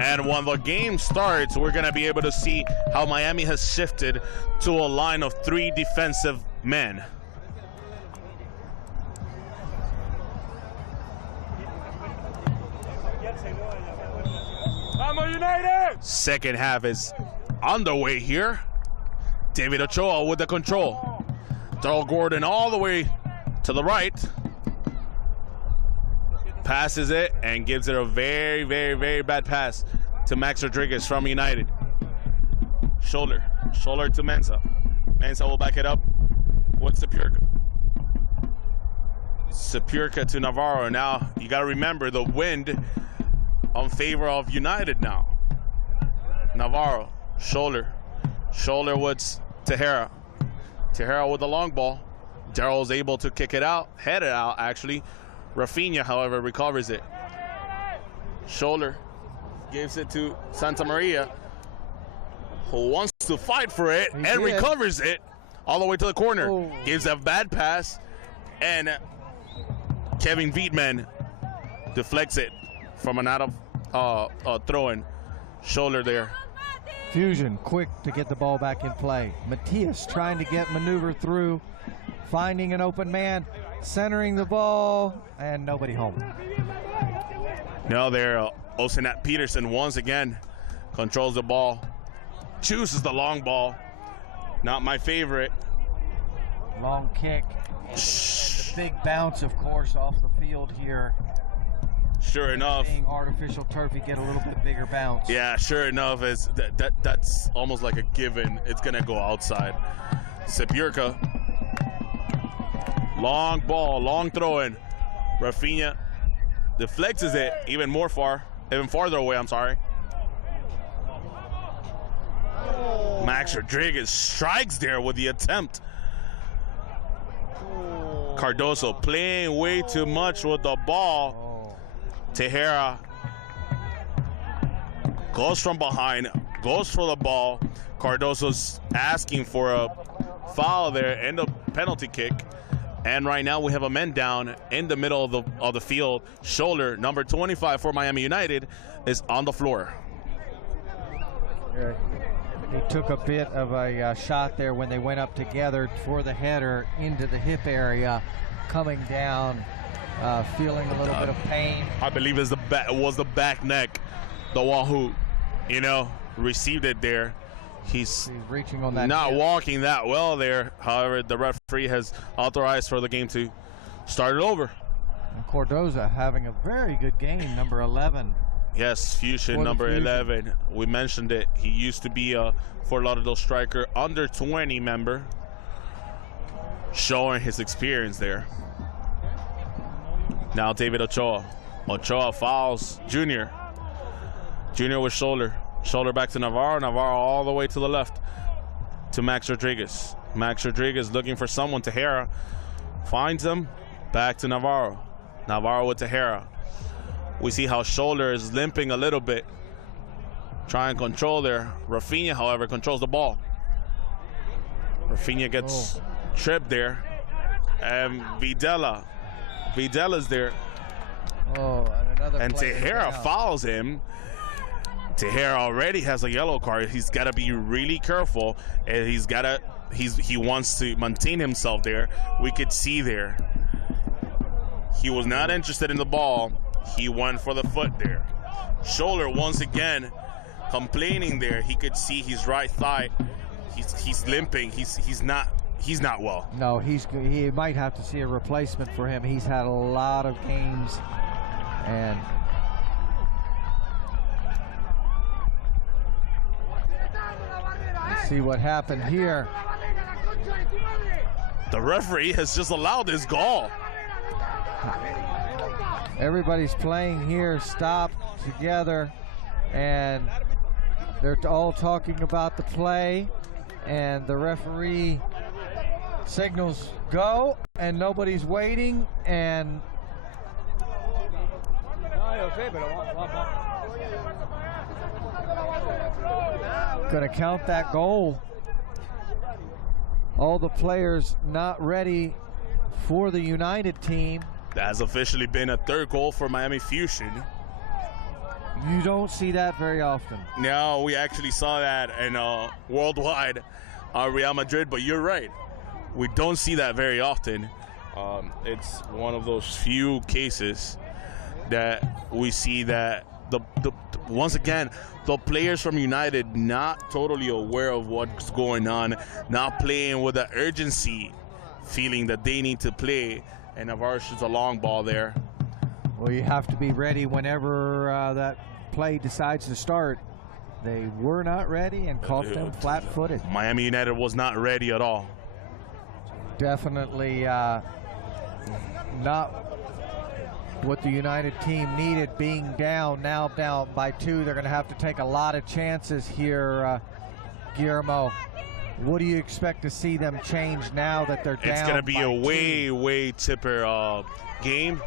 And when the game starts, we're going to be able to see how Miami has shifted to a line of 3 defensive men. Second half is underway here. David Ochoa with the control. Darrell Gordon all the way to the right. Passes it and gives it a very, very, very bad pass to Max Rodriguez from United. Shoulder to Mensah. Mensah will back it up with Sapurka. Sapurka to Navarro. Now, you got to remember the wind on favor of United now. Navarro, shoulder with Tejera. Tejera with the long ball. Darrell's able to kick it out, head it out actually. Rafinha, however, recovers it. Shoulder, gives it to Santa Maria, who wants to fight for it and recovers it all the way to the corner. Oh. Gives a bad pass, and Kevin Vietman deflects it from an out of throw-in. Shoulder there. Fusion quick to get the ball back in play. Matias trying to get maneuver through, finding an open man, centering the ball, and nobody home. Now there, Osenat Peterson once again controls the ball, chooses the long ball. Not my favorite. Long kick. And the big bounce, of course, off the field here. Sure enough. Being artificial turf, you get a little bit bigger bounce. Yeah, sure enough, that's almost like a given. It's going to go outside. Sapurka. Long ball, long throw-in. Rafinha deflects it even farther away, I'm sorry. Max Rodriguez strikes there with the attempt. Cardoso playing way too much with the ball. Tejera goes from behind, goes for the ball. Cardoso's asking for a foul there and a penalty kick. And right now we have a man down in the middle of the field. Shoulder, number 25 for Miami United, is on the floor. Yeah. He took a bit of a shot there when they went up together for the header into the hip area, coming down, feeling a little bit of pain. I believe it was the back neck, the one who, received it there. He's reaching on that. Not walking that well there. However, the referee has authorized for the game to start it over. And Cardoso having a very good game, number 11. Yes, Fusion number 11. We mentioned it. He used to be a Fort Lauderdale striker, under 20 member, showing his experience there. Now David Ochoa. Ochoa fouls Junior. Junior with shoulder. Shoulder back to Navarro. Navarro all the way to the left to Max Rodriguez. Max Rodriguez looking for someone. Tejera finds him. Back to Navarro. Navarro with Tejera. We see how Shoulder is limping a little bit. Try and control there. Rafinha, however, controls the ball. Rafinha gets tripped there. And Videla's there. And Tejera fouls him. Tejera already has a yellow card. He's got to be really careful, and he wants to maintain himself there. We could see there. He was not interested in the ball. He went for the foot there. Shoulder once again complaining there. He could see his right thigh. He's limping. He's not well. No, he might have to see a replacement for him. He's had a lot of games, and let's see what happened here. The referee has just allowed this goal. Everybody's playing here, stopped together, and they're all talking about the play, and the referee signals go, and nobody's waiting, and gonna count that goal. All the players not ready for the United team. That has officially been a third goal for Miami Fusion. You don't see that very often. No, we actually saw that in worldwide Real Madrid, but you're right. We don't see that very often. It's one of those few cases that we see that once again, the players from United not totally aware of what's going on, not playing with the urgency, feeling that they need to play, and Navarro shoots a long ball there. Well, you have to be ready whenever that play decides to start. They were not ready and caught them flat-footed. Miami United was not ready at all. Definitely not what the United team needed, being down, now down by 2. They're going to have to take a lot of chances here, Guillermo. What do you expect to see them change now that they're down? It's going to be a way tipper game.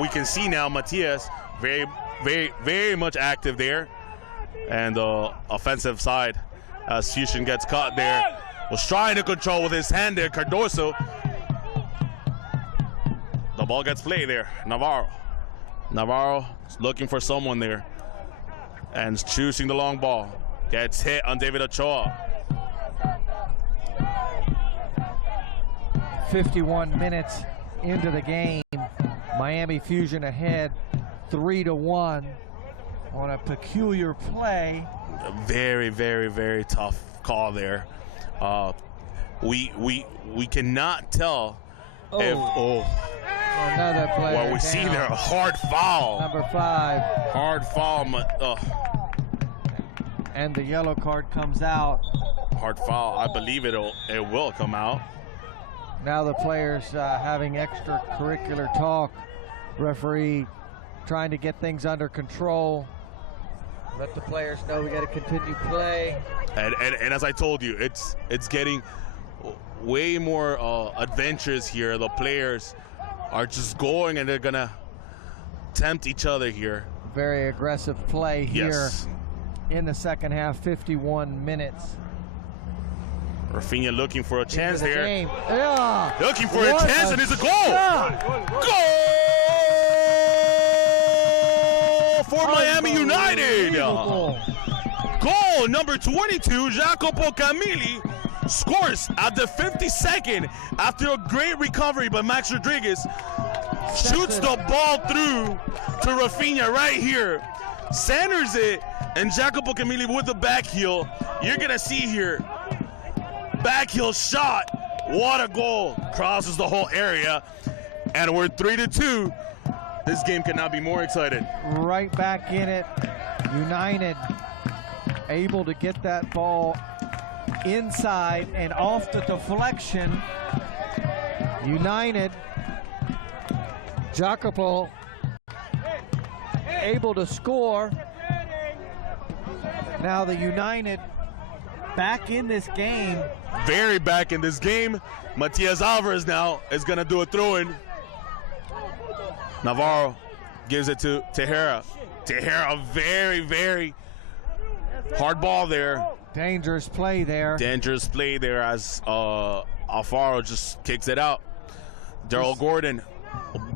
We can see now Matias very much active there. And the offensive side, as Fusion gets caught there, was trying to control with his hand there, Cardoso. The ball gets played there, Navarro is looking for someone there and choosing the long ball. Gets hit on David Ochoa. 51 minutes into the game, Miami Fusion ahead 3-1 on a peculiar play. Very tough call there. We cannot tell if another play. Well, we see there a hard foul. Number 5. Hard foul. And the yellow card comes out. Hard foul. I believe it will come out. Now the players having extracurricular talk. Referee trying to get things under control. Let the players know we got to continue play. And as I told you, it's getting way more adventurous here. The players are just going and they're gonna tempt each other here. Very aggressive play here. Yes. In the second half, 51 minutes. Rafinha looking for a chance there. Yeah. Looking for a chance, and it's a goal! Goal for Miami United! Goal number 22, Jacopo Camilli scores at the 52nd after a great recovery by Max Rodriguez. Shoots the ball through to Rafinha right here. Centers it, and Jacopo Camilli with the back heel. You're gonna see here, back heel shot. What a goal. Crosses the whole area, and we're 3-2. This game cannot be more exciting. Right back in it. United able to get that ball inside and off the deflection. United, Jacopo able to score. Now the United back in this game. Very back in this game. Matias Alvarez now is going to do a throw-in. Navarro gives it to Tejera. Tejera, very hard ball there. Dangerous play there. Dangerous play there as Alfaro just kicks it out. Daryl Gordon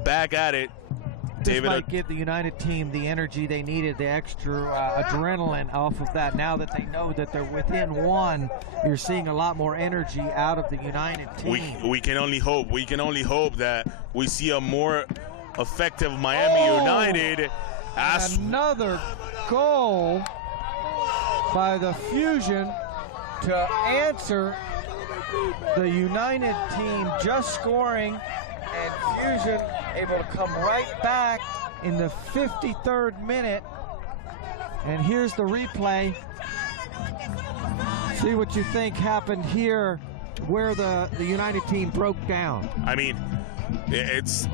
back at it. This might give the United team the energy they needed, the extra adrenaline off of that. Now that they know that they're within 1, you're seeing a lot more energy out of the United team. We can only hope. We can only hope that we see a more effective Miami United. Another goal by the Fusion to answer the United team just scoring, and Fusion able to come right back in the 53rd minute. And here's the replay. See what you think happened here, where the United team broke down. I mean, it's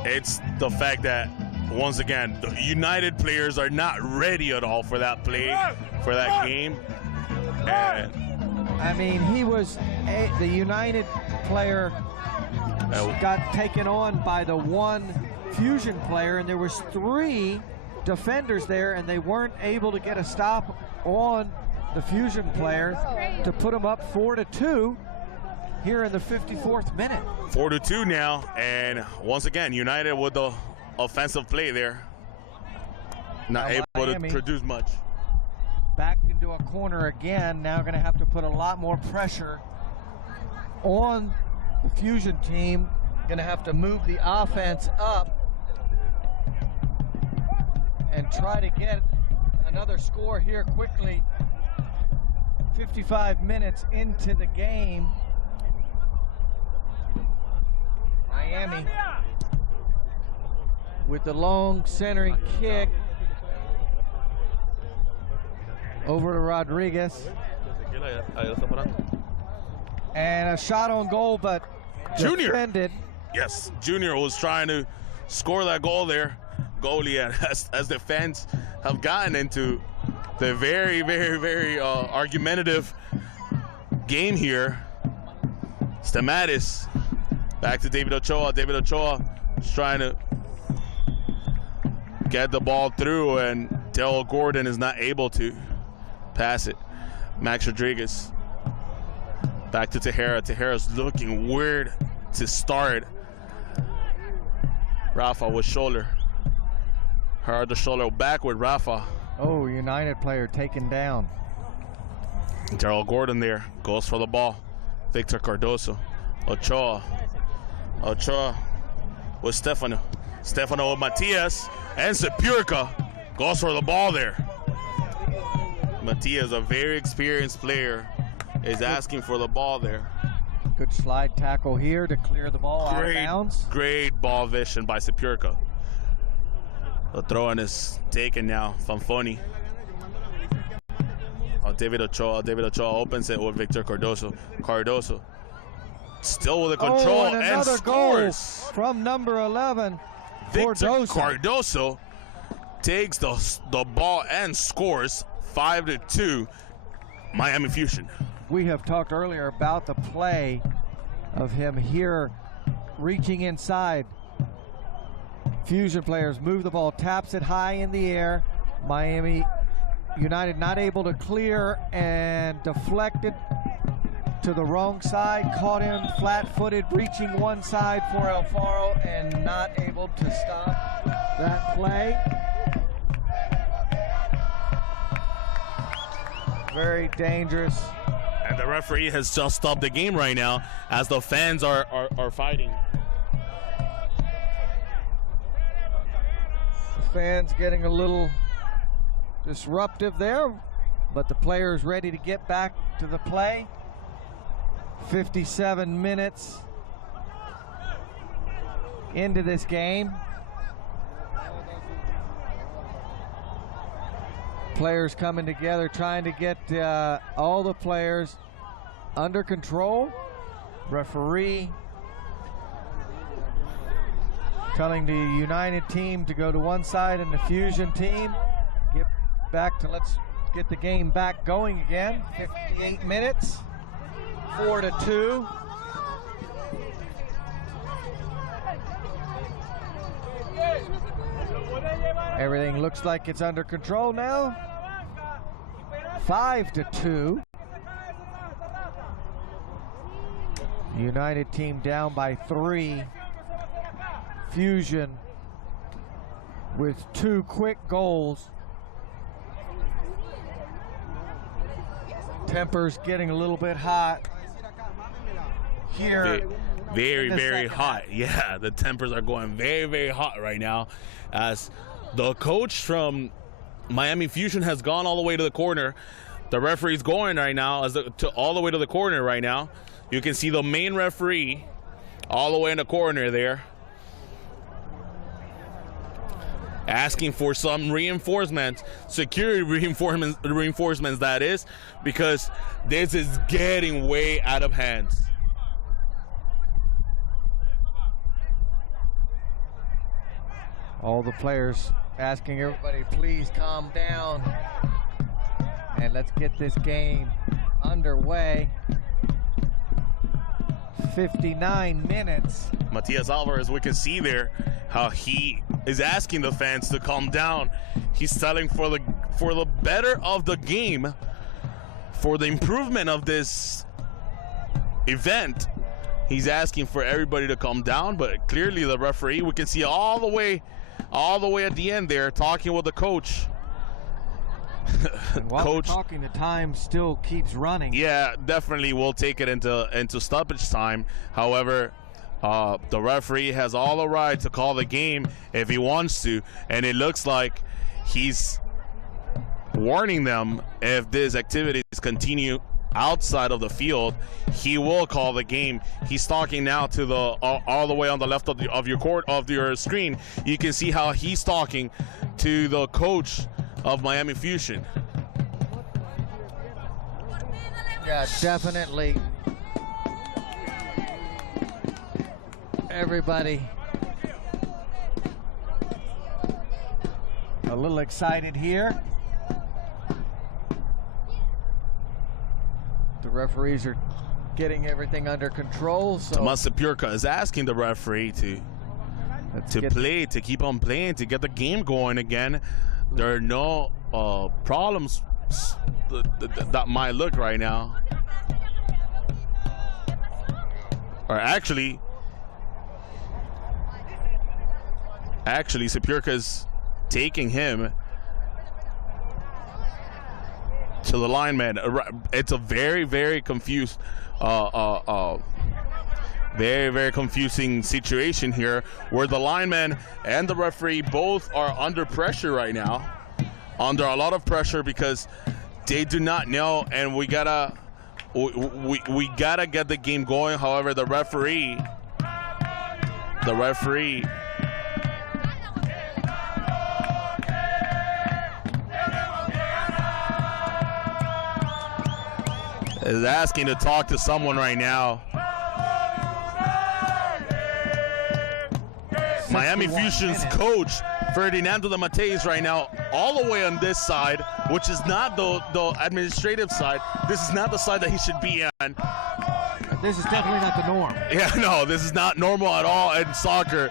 the fact that once again, the United players are not ready at all for that play, for that game. And I mean, the United player got taken on by the one Fusion player, and there was 3 defenders there, and they weren't able to get a stop on the Fusion player to put them up 4-2 here in the 54th minute. 4-2 now, and once again, United with the offensive play there. Not able Miami to produce much. Back into a corner again. Now going to have to put a lot more pressure on the Fusion team. Going to have to move the offense up and try to get another score here quickly. 55 minutes into the game. Miami with the long centering kick over to Rodriguez. And a shot on goal, but Junior. defended. Yes, Junior was trying to score that goal there. Goalie, as the fans have gotten into the very, very, very argumentative game here. Stamatis back to David Ochoa. David Ochoa is trying to get the ball through, and Del Gordon is not able to pass it. Max Rodriguez back to Tejera. Tejera's looking weird to start. Rafa with shoulder. Hard the shoulder back with Rafa. Oh, United player taken down. Daryl Gordon there goes for the ball. Victor Cardoso. Ochoa with Stefano. Stefano with Matias. And Sepulka goes for the ball there. Matias, a very experienced player, is asking for the ball there. Good slide tackle here to clear the ball out of bounds. Great ball vision by Sepulka. The throw-in is taken now. Fanfoni. David Ochoa. David Ochoa opens it with Victor Cardoso. Cardoso still with the control and another goal from number 11. Victor Cardoso takes the ball and scores 5-2. Miami Fusion. We have talked earlier about the play of him here reaching inside. Fusion players move the ball, taps it high in the air. Miami United not able to clear and deflected to the wrong side. Caught him flat-footed, reaching one side for Alfaro and not able to stop that play. Very dangerous. And the referee has just stopped the game right now as the fans are fighting. The fans getting a little disruptive there, but the players ready to get back to the play. 57 minutes into this game. Players coming together, trying to get all the players under control. Referee telling the United team to go to one side and the Fusion team get back to, let's get the game back going again. 58 minutes, 4-2. Everything looks like it's under control now. 5-2. United team down by 3. Fusion with 2 quick goals. Tempers getting a little bit hot here. Very, very hot. Yeah, the tempers are going very, very hot right now as the coach from Miami Fusion has gone all the way to the corner. The referee's going right now all the way to the corner right now. You can see the main referee all the way in the corner there, asking for some reinforcements, security reinforcements that is, because this is getting way out of hands. All the players asking everybody, please calm down. And let's get this game underway. 59 minutes. Matias Alvarez, we can see there how he is asking the fans to calm down. He's telling for the better of the game, for the improvement of this event, he's asking for everybody to calm down. But clearly the referee, we can see all the way at the end there, talking with the coach. And while we're talking, the time still keeps running. Yeah, definitely we'll take it into stoppage time. However, the referee has all the right to call the game if he wants to, and it looks like he's warning them if these activities continue outside of the field, he will call the game. He's talking now to the all the way on the left of your screen. You can see how he's talking to the coach of Miami Fusion. Yeah, definitely. Everybody a little excited here. The referees are getting everything under control. So Tomas Sepurka is asking the referee to keep on playing, to get the game going again. There are no problems that might look right now. Or actually, Sepurka's taking him to the lineman. It's a very, very confused, very, very confusing situation here, where the lineman and the referee both are under pressure right now, under a lot of pressure, because they do not know, and we gotta get the game going. However, the referee is asking to talk to someone right now. Miami Fusion's coach, Ferdinando de Mateis, right now, all the way on this side, which is not the administrative side. This is not the side that he should be on. This is definitely not the norm. Yeah, no, this is not normal at all in soccer,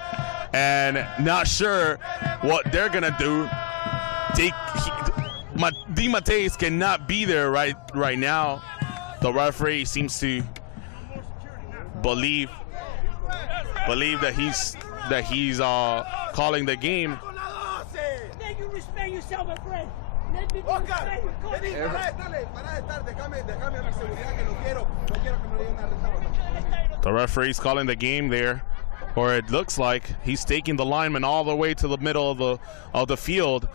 and not sure what they're gonna do. Di Mateis cannot be there right now. The referee seems to believe that he's calling the game. The referee's calling the game there, or it looks like he's taking the lineman all the way to the middle of the field.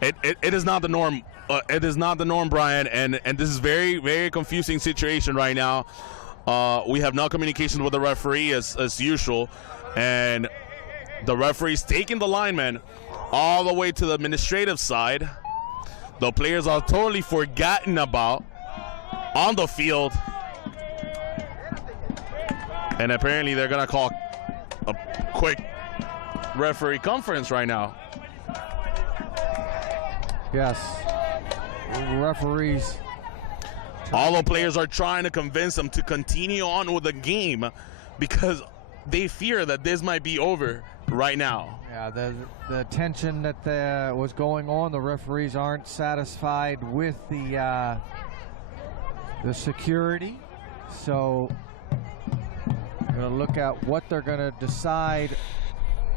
It is not the norm. It is not the norm, Brian, and this is very, very confusing situation right now. We have no communication with the referee as usual, and the referee's taking the lineman all the way to the administrative side. The players are totally forgotten about on the field, and apparently they're gonna call a quick referee conference right now. Yes, referees. All the players are trying to convince them to continue on with the game because they fear that this might be over right now. Yeah, the tension that was going on, the referees aren't satisfied with the security. So we're going to look at what they're going to decide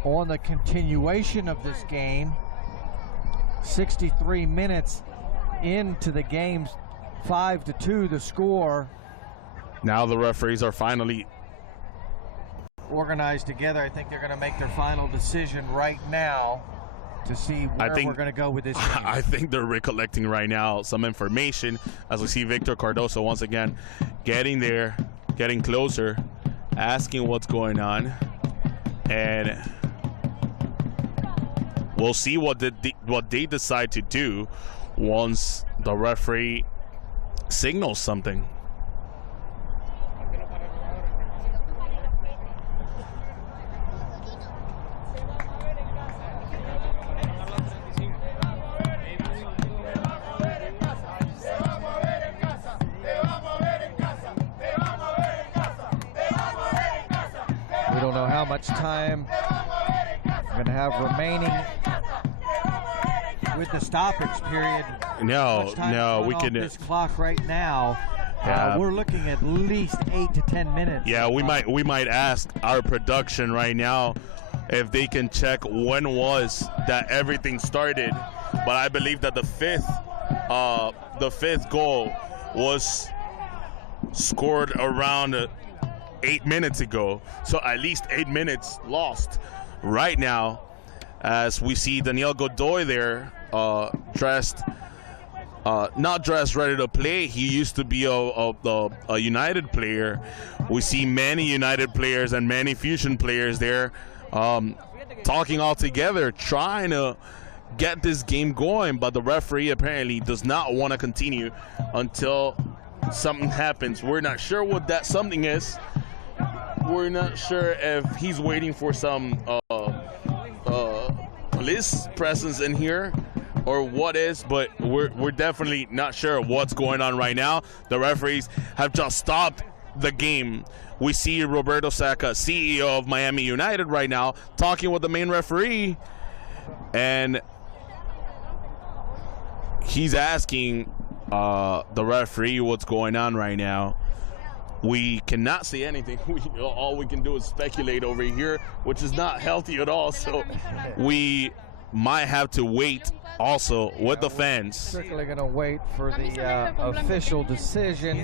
on the continuation of this game. 63 minutes into the game, 5-2 the score. Now the referees are finally organized together. I think they're going to make their final decision right now to see where we're going to go with this game. I think they're recollecting right now some information as we see Victor Cardoso once again getting there, getting closer, asking what's going on, and we'll see what they decide to do once the referee signals something. how much time we're going to have remaining with the stoppage period. No, we can. This clock right now. We're looking at least 8 to 10 minutes. Yeah, we might ask our production right now if they can check when was that everything started. But I believe that the fifth goal was scored around 8 minutes ago. So at least 8 minutes lost right now, as we see Daniel Godoy there, not dressed, ready to play. He used to be a United player. We see many United players and many Fusion players there talking all together, trying to get this game going, but the referee apparently does not want to continue until something happens. We're not sure what that something is. We're not sure if he's waiting for some police presence in here or what is, but we're definitely not sure what's going on right now. The referees have just stopped the game. We see Roberto Sacca, CEO of Miami United right now, talking with the main referee, and he's asking the referee what's going on right now. We cannot say anything. All we can do is speculate over here, which is not healthy at all. So we might have to wait also with the fans. Strictly going to wait for the official decision.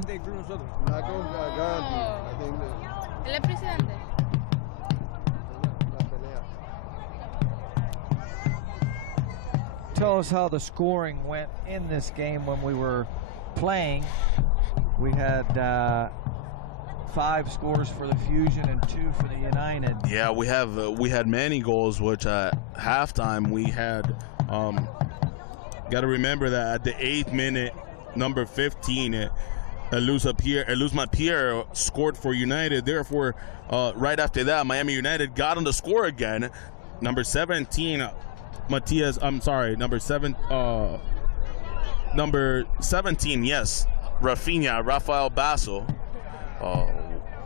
Tell us how the scoring went in this game when we were playing. We had 5 scores for the Fusion and 2 for the United. Yeah, we had many goals, which at halftime we had. Got to remember that at the 8th minute, number 15, Eluzma Pierre scored for United. Therefore, right after that, Miami United got on the score again. Number 17, number 17, yes, Rafael Basso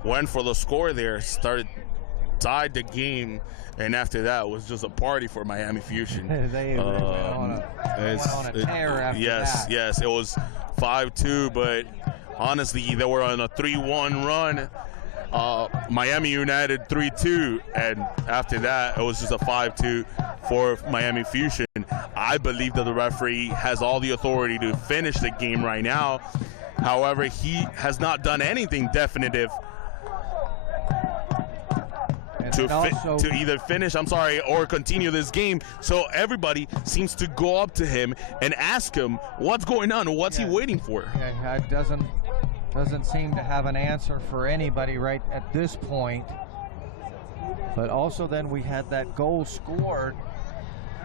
went for the score there, tied the game, and after that it was just a party for Miami Fusion. They went on a tear after that. Yes, it was 5-2, but honestly, they were on a 3-1 run. Miami United 3-2, and after that it was just a 5-2 for Miami Fusion. I believe that the referee has all the authority to finish the game right now. However, he has not done anything definitive to either finish, or continue this game. So everybody seems to go up to him and ask him what's going on, what's he waiting for. Yeah, it doesn't seem to have an answer for anybody right at this point. But also then we had that goal scored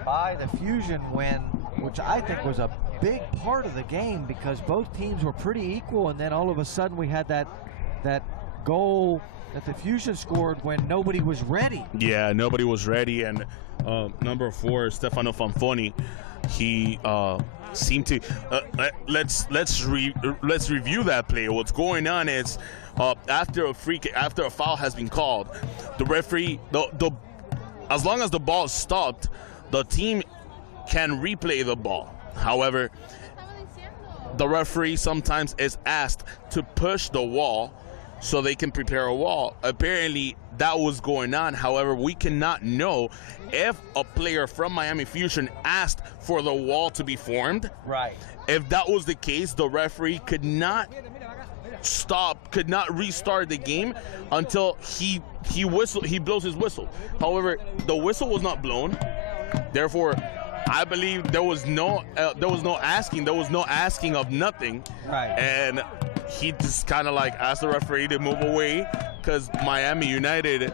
by the Fusion win, which I think was a big part of the game because both teams were pretty equal, and then all of a sudden we had that goal that the Fusion scored when nobody was ready. Yeah, nobody was ready, and number 4, Stefano Fanfoni, he seemed to let's review that play. What's going on is after a foul has been called, the referee, as long as the ball is stopped, the team can replay the ball. However, the referee sometimes is asked to push the wall so they can prepare a wall. Apparently that was going on. However, we cannot know if a player from Miami Fusion asked for the wall to be formed. Right. If that was the case, the referee could not restart the game until he blows his whistle. However, the whistle was not blown. Therefore, I believe there was no asking of nothing. Right. And he just kind of like asked the referee to move away because Miami United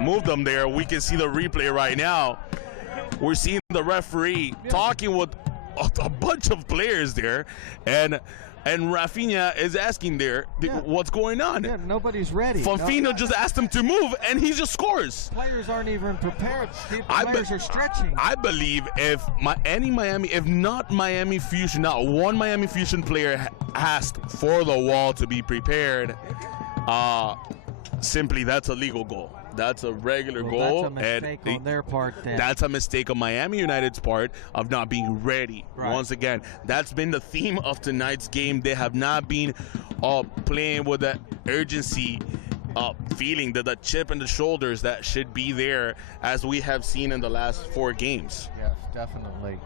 moved them there. We can see the replay right now. We're seeing the referee talking with a bunch of players there, and Rafinha is asking there, what's going on? Yeah, nobody's ready. Fanfino just asked him to move, and he just scores. Players aren't even prepared. Players are stretching. I believe if not Miami Fusion, not one Miami Fusion player asked for the wall to be prepared, simply that's a legal goal. That's a regular Well, goal. that's a mistake on their part then. That's a mistake on Miami United's part of not being ready. Right. Once again, that's been the theme of tonight's game. They have not been playing with that urgency, feeling the chip in the shoulders that should be there, as we have seen in the last 4 games. Yes, definitely.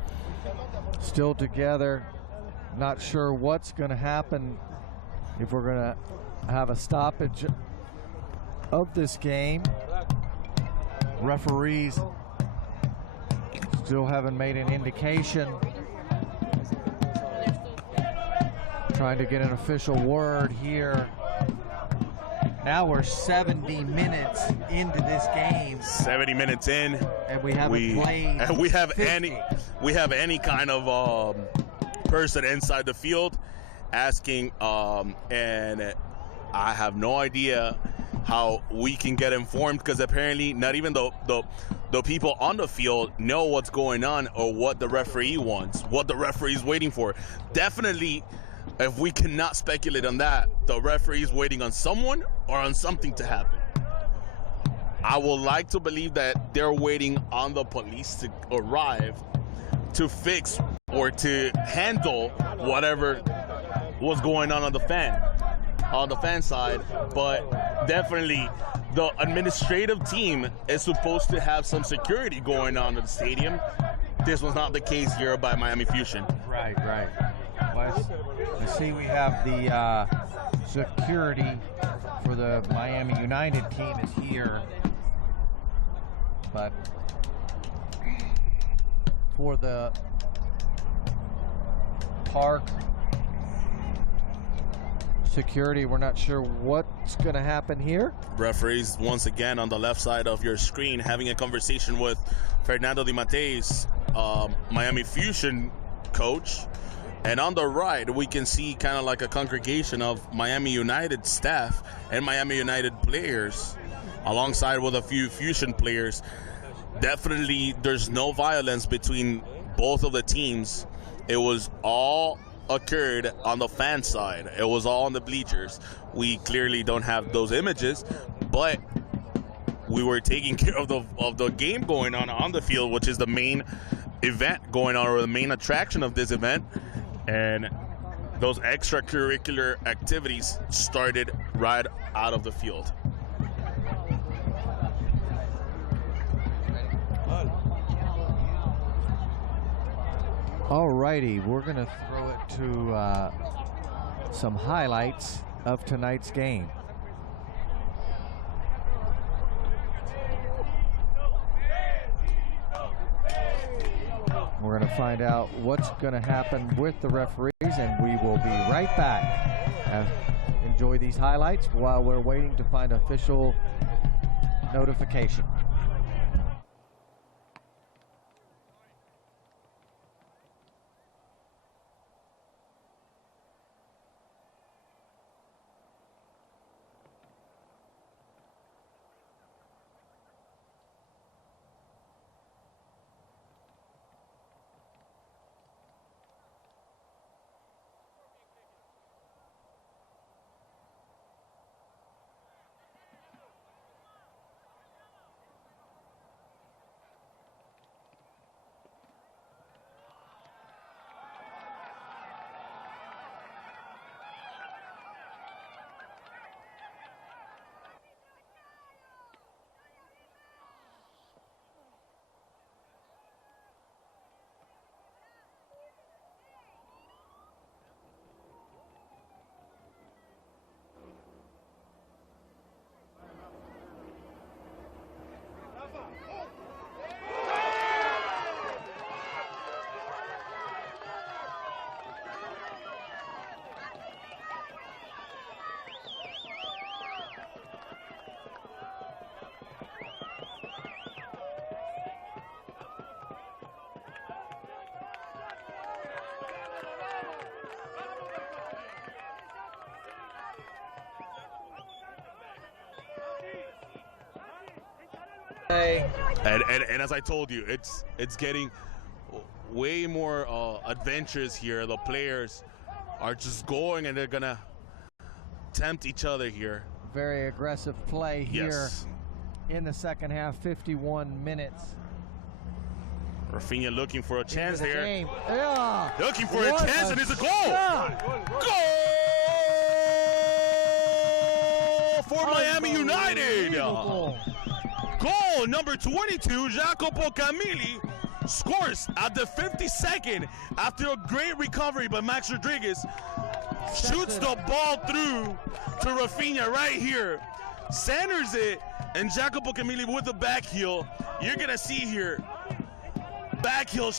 Still together. Not sure what's going to happen if we're going to have a stoppage of this game. Referees still haven't made an indication. Trying to get an official word here. Now we're 70 minutes into this game. 70 minutes in, and we haven't played. And we have 50. any kind of person inside the field asking, and I have no idea how we can get informed, because apparently not even the people on the field know what's going on or what the referee wants, what the referee is waiting for. Definitely, if we cannot speculate on that, the referee is waiting on someone or on something to happen. I would like to believe that they're waiting on the police to arrive to fix or to handle whatever was going on the fan side. But definitely the administrative team is supposed to have some security going on in the stadium. This was not the case here by Miami Fusion. Right. Let's see, we have the security for the Miami United team is here, but for the park security, we're not sure what's going to happen here. Referees once again on the left side of your screen having a conversation with Fernando Di Matteis, Miami Fusion coach. And on the right, we can see kind of like a congregation of Miami United staff and Miami United players, alongside with a few Fusion players. Definitely, there's no violence between both of the teams. It was all occurred on the fan side. It was all on the bleachers. We clearly don't have those images, but we were taking care of the game going on the field, which is the main event going on, or the main attraction of this event. And those extracurricular activities started right out of the field. Alrighty, we're going to throw it to some highlights of tonight's game. We're going to find out what's going to happen with the referees, and we will be right back. Enjoy these highlights while we're waiting to find official notification. And as I told you, it's getting way more adventures here. The players are just going, and they're gonna tempt each other here. very aggressive play here Yes. in the second half, 51 minutes. Rafinha looking for a chance into the there. game. Yeah. Looking for What a chance, and it's a goal! shot. Goal for Miami United! Unbelievable. Goal number 22, Jacopo Camilli scores at the 52nd after a great recovery by Max Rodriguez. Shoots the ball through to Rafinha right here. Centers it, and Jacopo Camilli with the back heel. You're going to see here, back heel.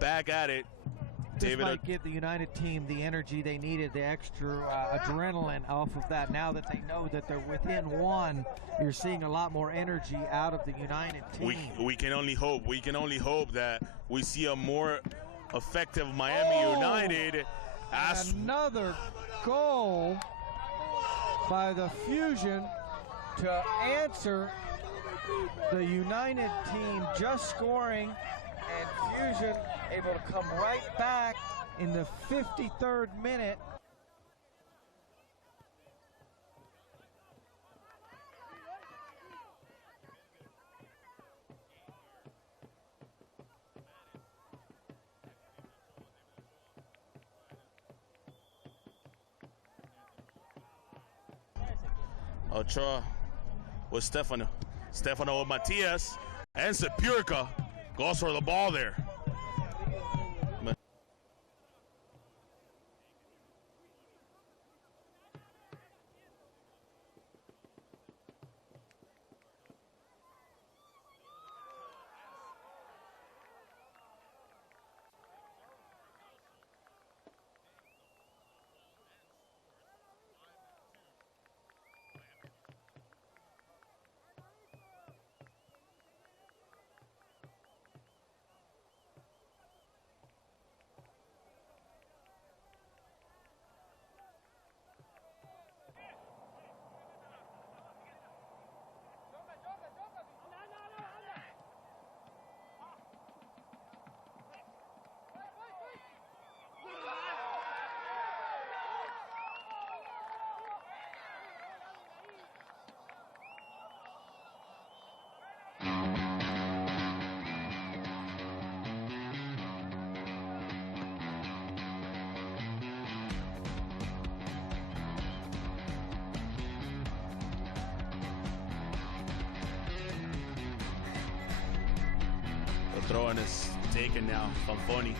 Back at it. This David, might give the United team the energy they needed, the extra adrenaline off of that. Now that they know that they're within one, you're seeing a lot more energy out of the United team. we can only hope. We can only hope that we see a more effective Miami United. As Another goal by the Fusion to answer the United team just scoring, and Fusion able to come right back in the 53rd minute. Ochoa with Stefano with Matias, and Sepulka goes for the ball there. The throw-in is taken now. Fanfoni.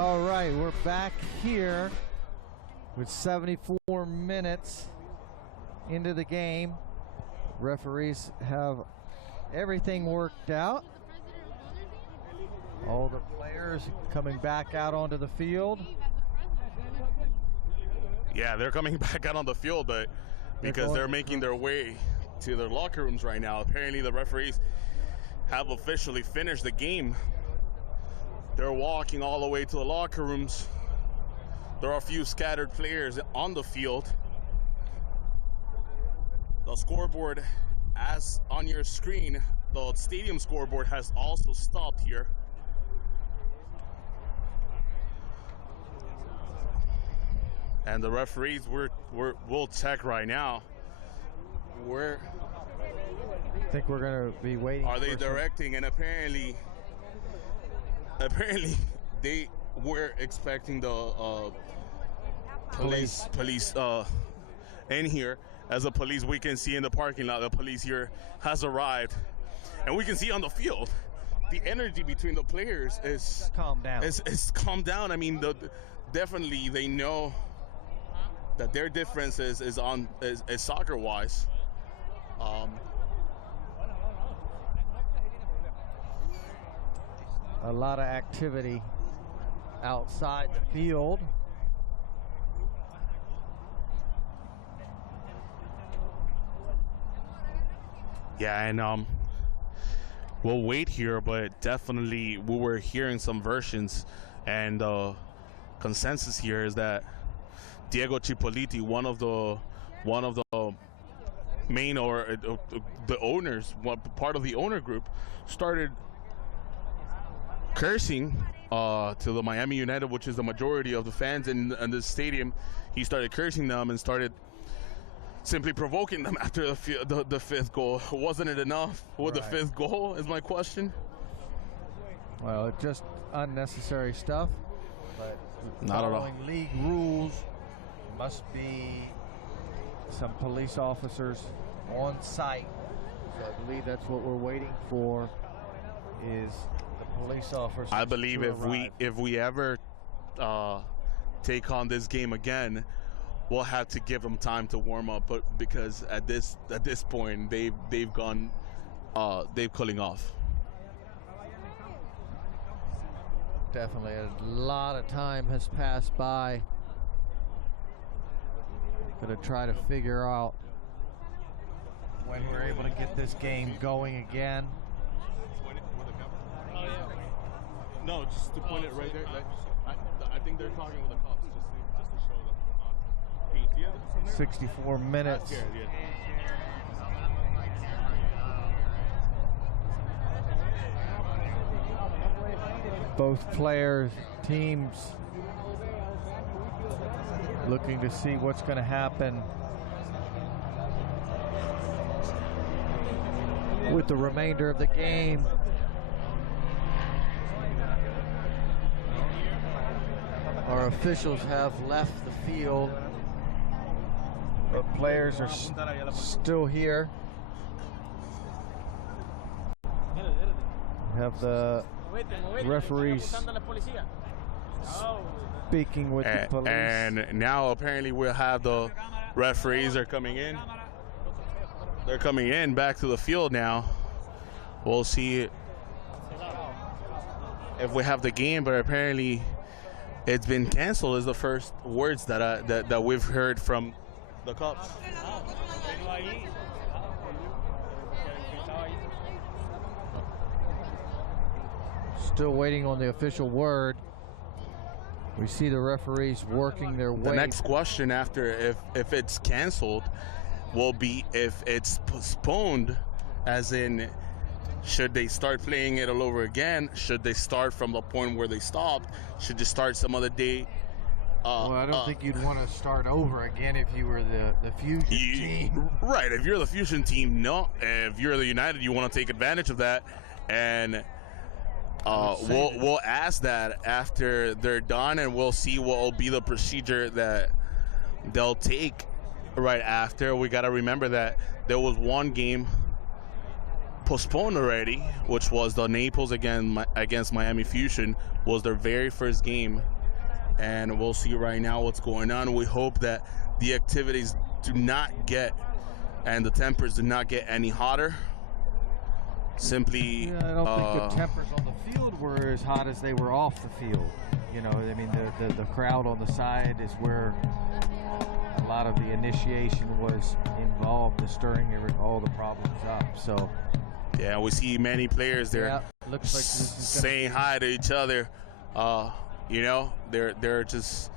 All right, we're back here with 74 minutes into the game. Referees have everything worked out. All the players coming back out onto the field. Yeah, they're coming back out on the field, but because they're making their way to their locker rooms right now. Apparently the referees have officially finished the game. They're walking all the way to the locker rooms. There are a few scattered players on the field. The scoreboard, as on your screen, the stadium scoreboard has also stopped here. And the referees, we'll check right now. I think we're going to be waiting. Are they directing? And apparently they were expecting the police in here. As a police, we can see in the parking lot, the police here has arrived, and we can see on the field the energy between the players is calmed down. It's calmed down. I mean, definitely they know that their difference is soccer wise. A lot of activity outside the field. Yeah, and we'll wait here, but definitely we were hearing some versions, and consensus here is that Diego Cipoliti, one of the main or the owners, part of the owner group, started cursing to the Miami United, which is the majority of the fans in the stadium. He started cursing them and started simply provoking them after the fifth goal. Wasn't it enough with the fifth goal, is my question? Well, just unnecessary stuff. But not at all. Following league rules, must be some police officers on site. So I believe that's what we're waiting for, is the police officers. I believe if we ever take on this game again, we'll have to give them time to warm up, but because at this point they've cooling off. Definitely a lot of time has passed by. Gonna try to figure out when we're able to get this game going again. No, just to point it right there. I think they're talking with the cops just to show them. 64 minutes. Both players, teams looking to see what's going to happen with the remainder of the game. Our officials have left the field, but players are still here. We have the referees speaking with the police. And now apparently we'll have the referees are coming in. They're coming in back to the field now. We'll see if we have the game, but apparently it's been canceled is the first words that we've heard from the cops. Still waiting on the official word. We see the referees working their way. The next question after if it's canceled will be if it's postponed, as in should they start playing it all over again? Should they start from the point where they stopped? Should they start some other day? Well, I don't think you'd want to start over again if you were the Fusion team. Right, if you're the Fusion team, no. If you're the United, you want to take advantage of that. And we'll ask that after they're done, and we'll see what will be the procedure that they'll take right after. We got to remember that there was one game postponed already, which was the Naples against Miami Fusion, was their very first game. And we'll see right now what's going on. We hope that the activities do not get, and the tempers do not get any hotter. Simply, yeah, I don't think the tempers on the field were as hot as they were off the field. You know, I mean, the crowd on the side is where a lot of the initiation was involved in stirring all the problems up. So, yeah, we see many players there, yeah, looks like this is saying hi to each other. You know, they're just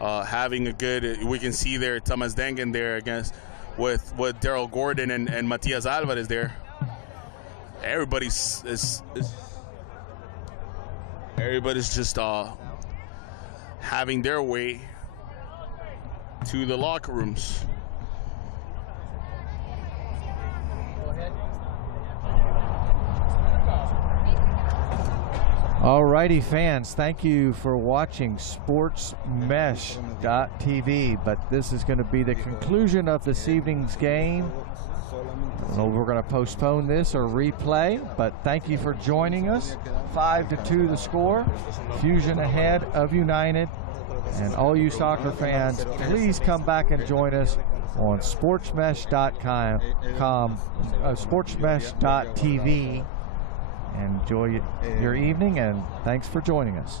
having a good. We can see there Thomas Dengen there with Daryl Gordon and Matias Alvarez there. Everybody's just having their way to the locker rooms. Alrighty, fans, thank you for watching SportsMesh.tv, but this is going to be the conclusion of this evening's game. I don't know if we're going to postpone this or replay, but thank you for joining us. 5-2 the score. Fusion ahead of United. And all you soccer fans, please come back and join us on sportsmesh.com, sportsmesh.tv. Enjoy your evening, and thanks for joining us.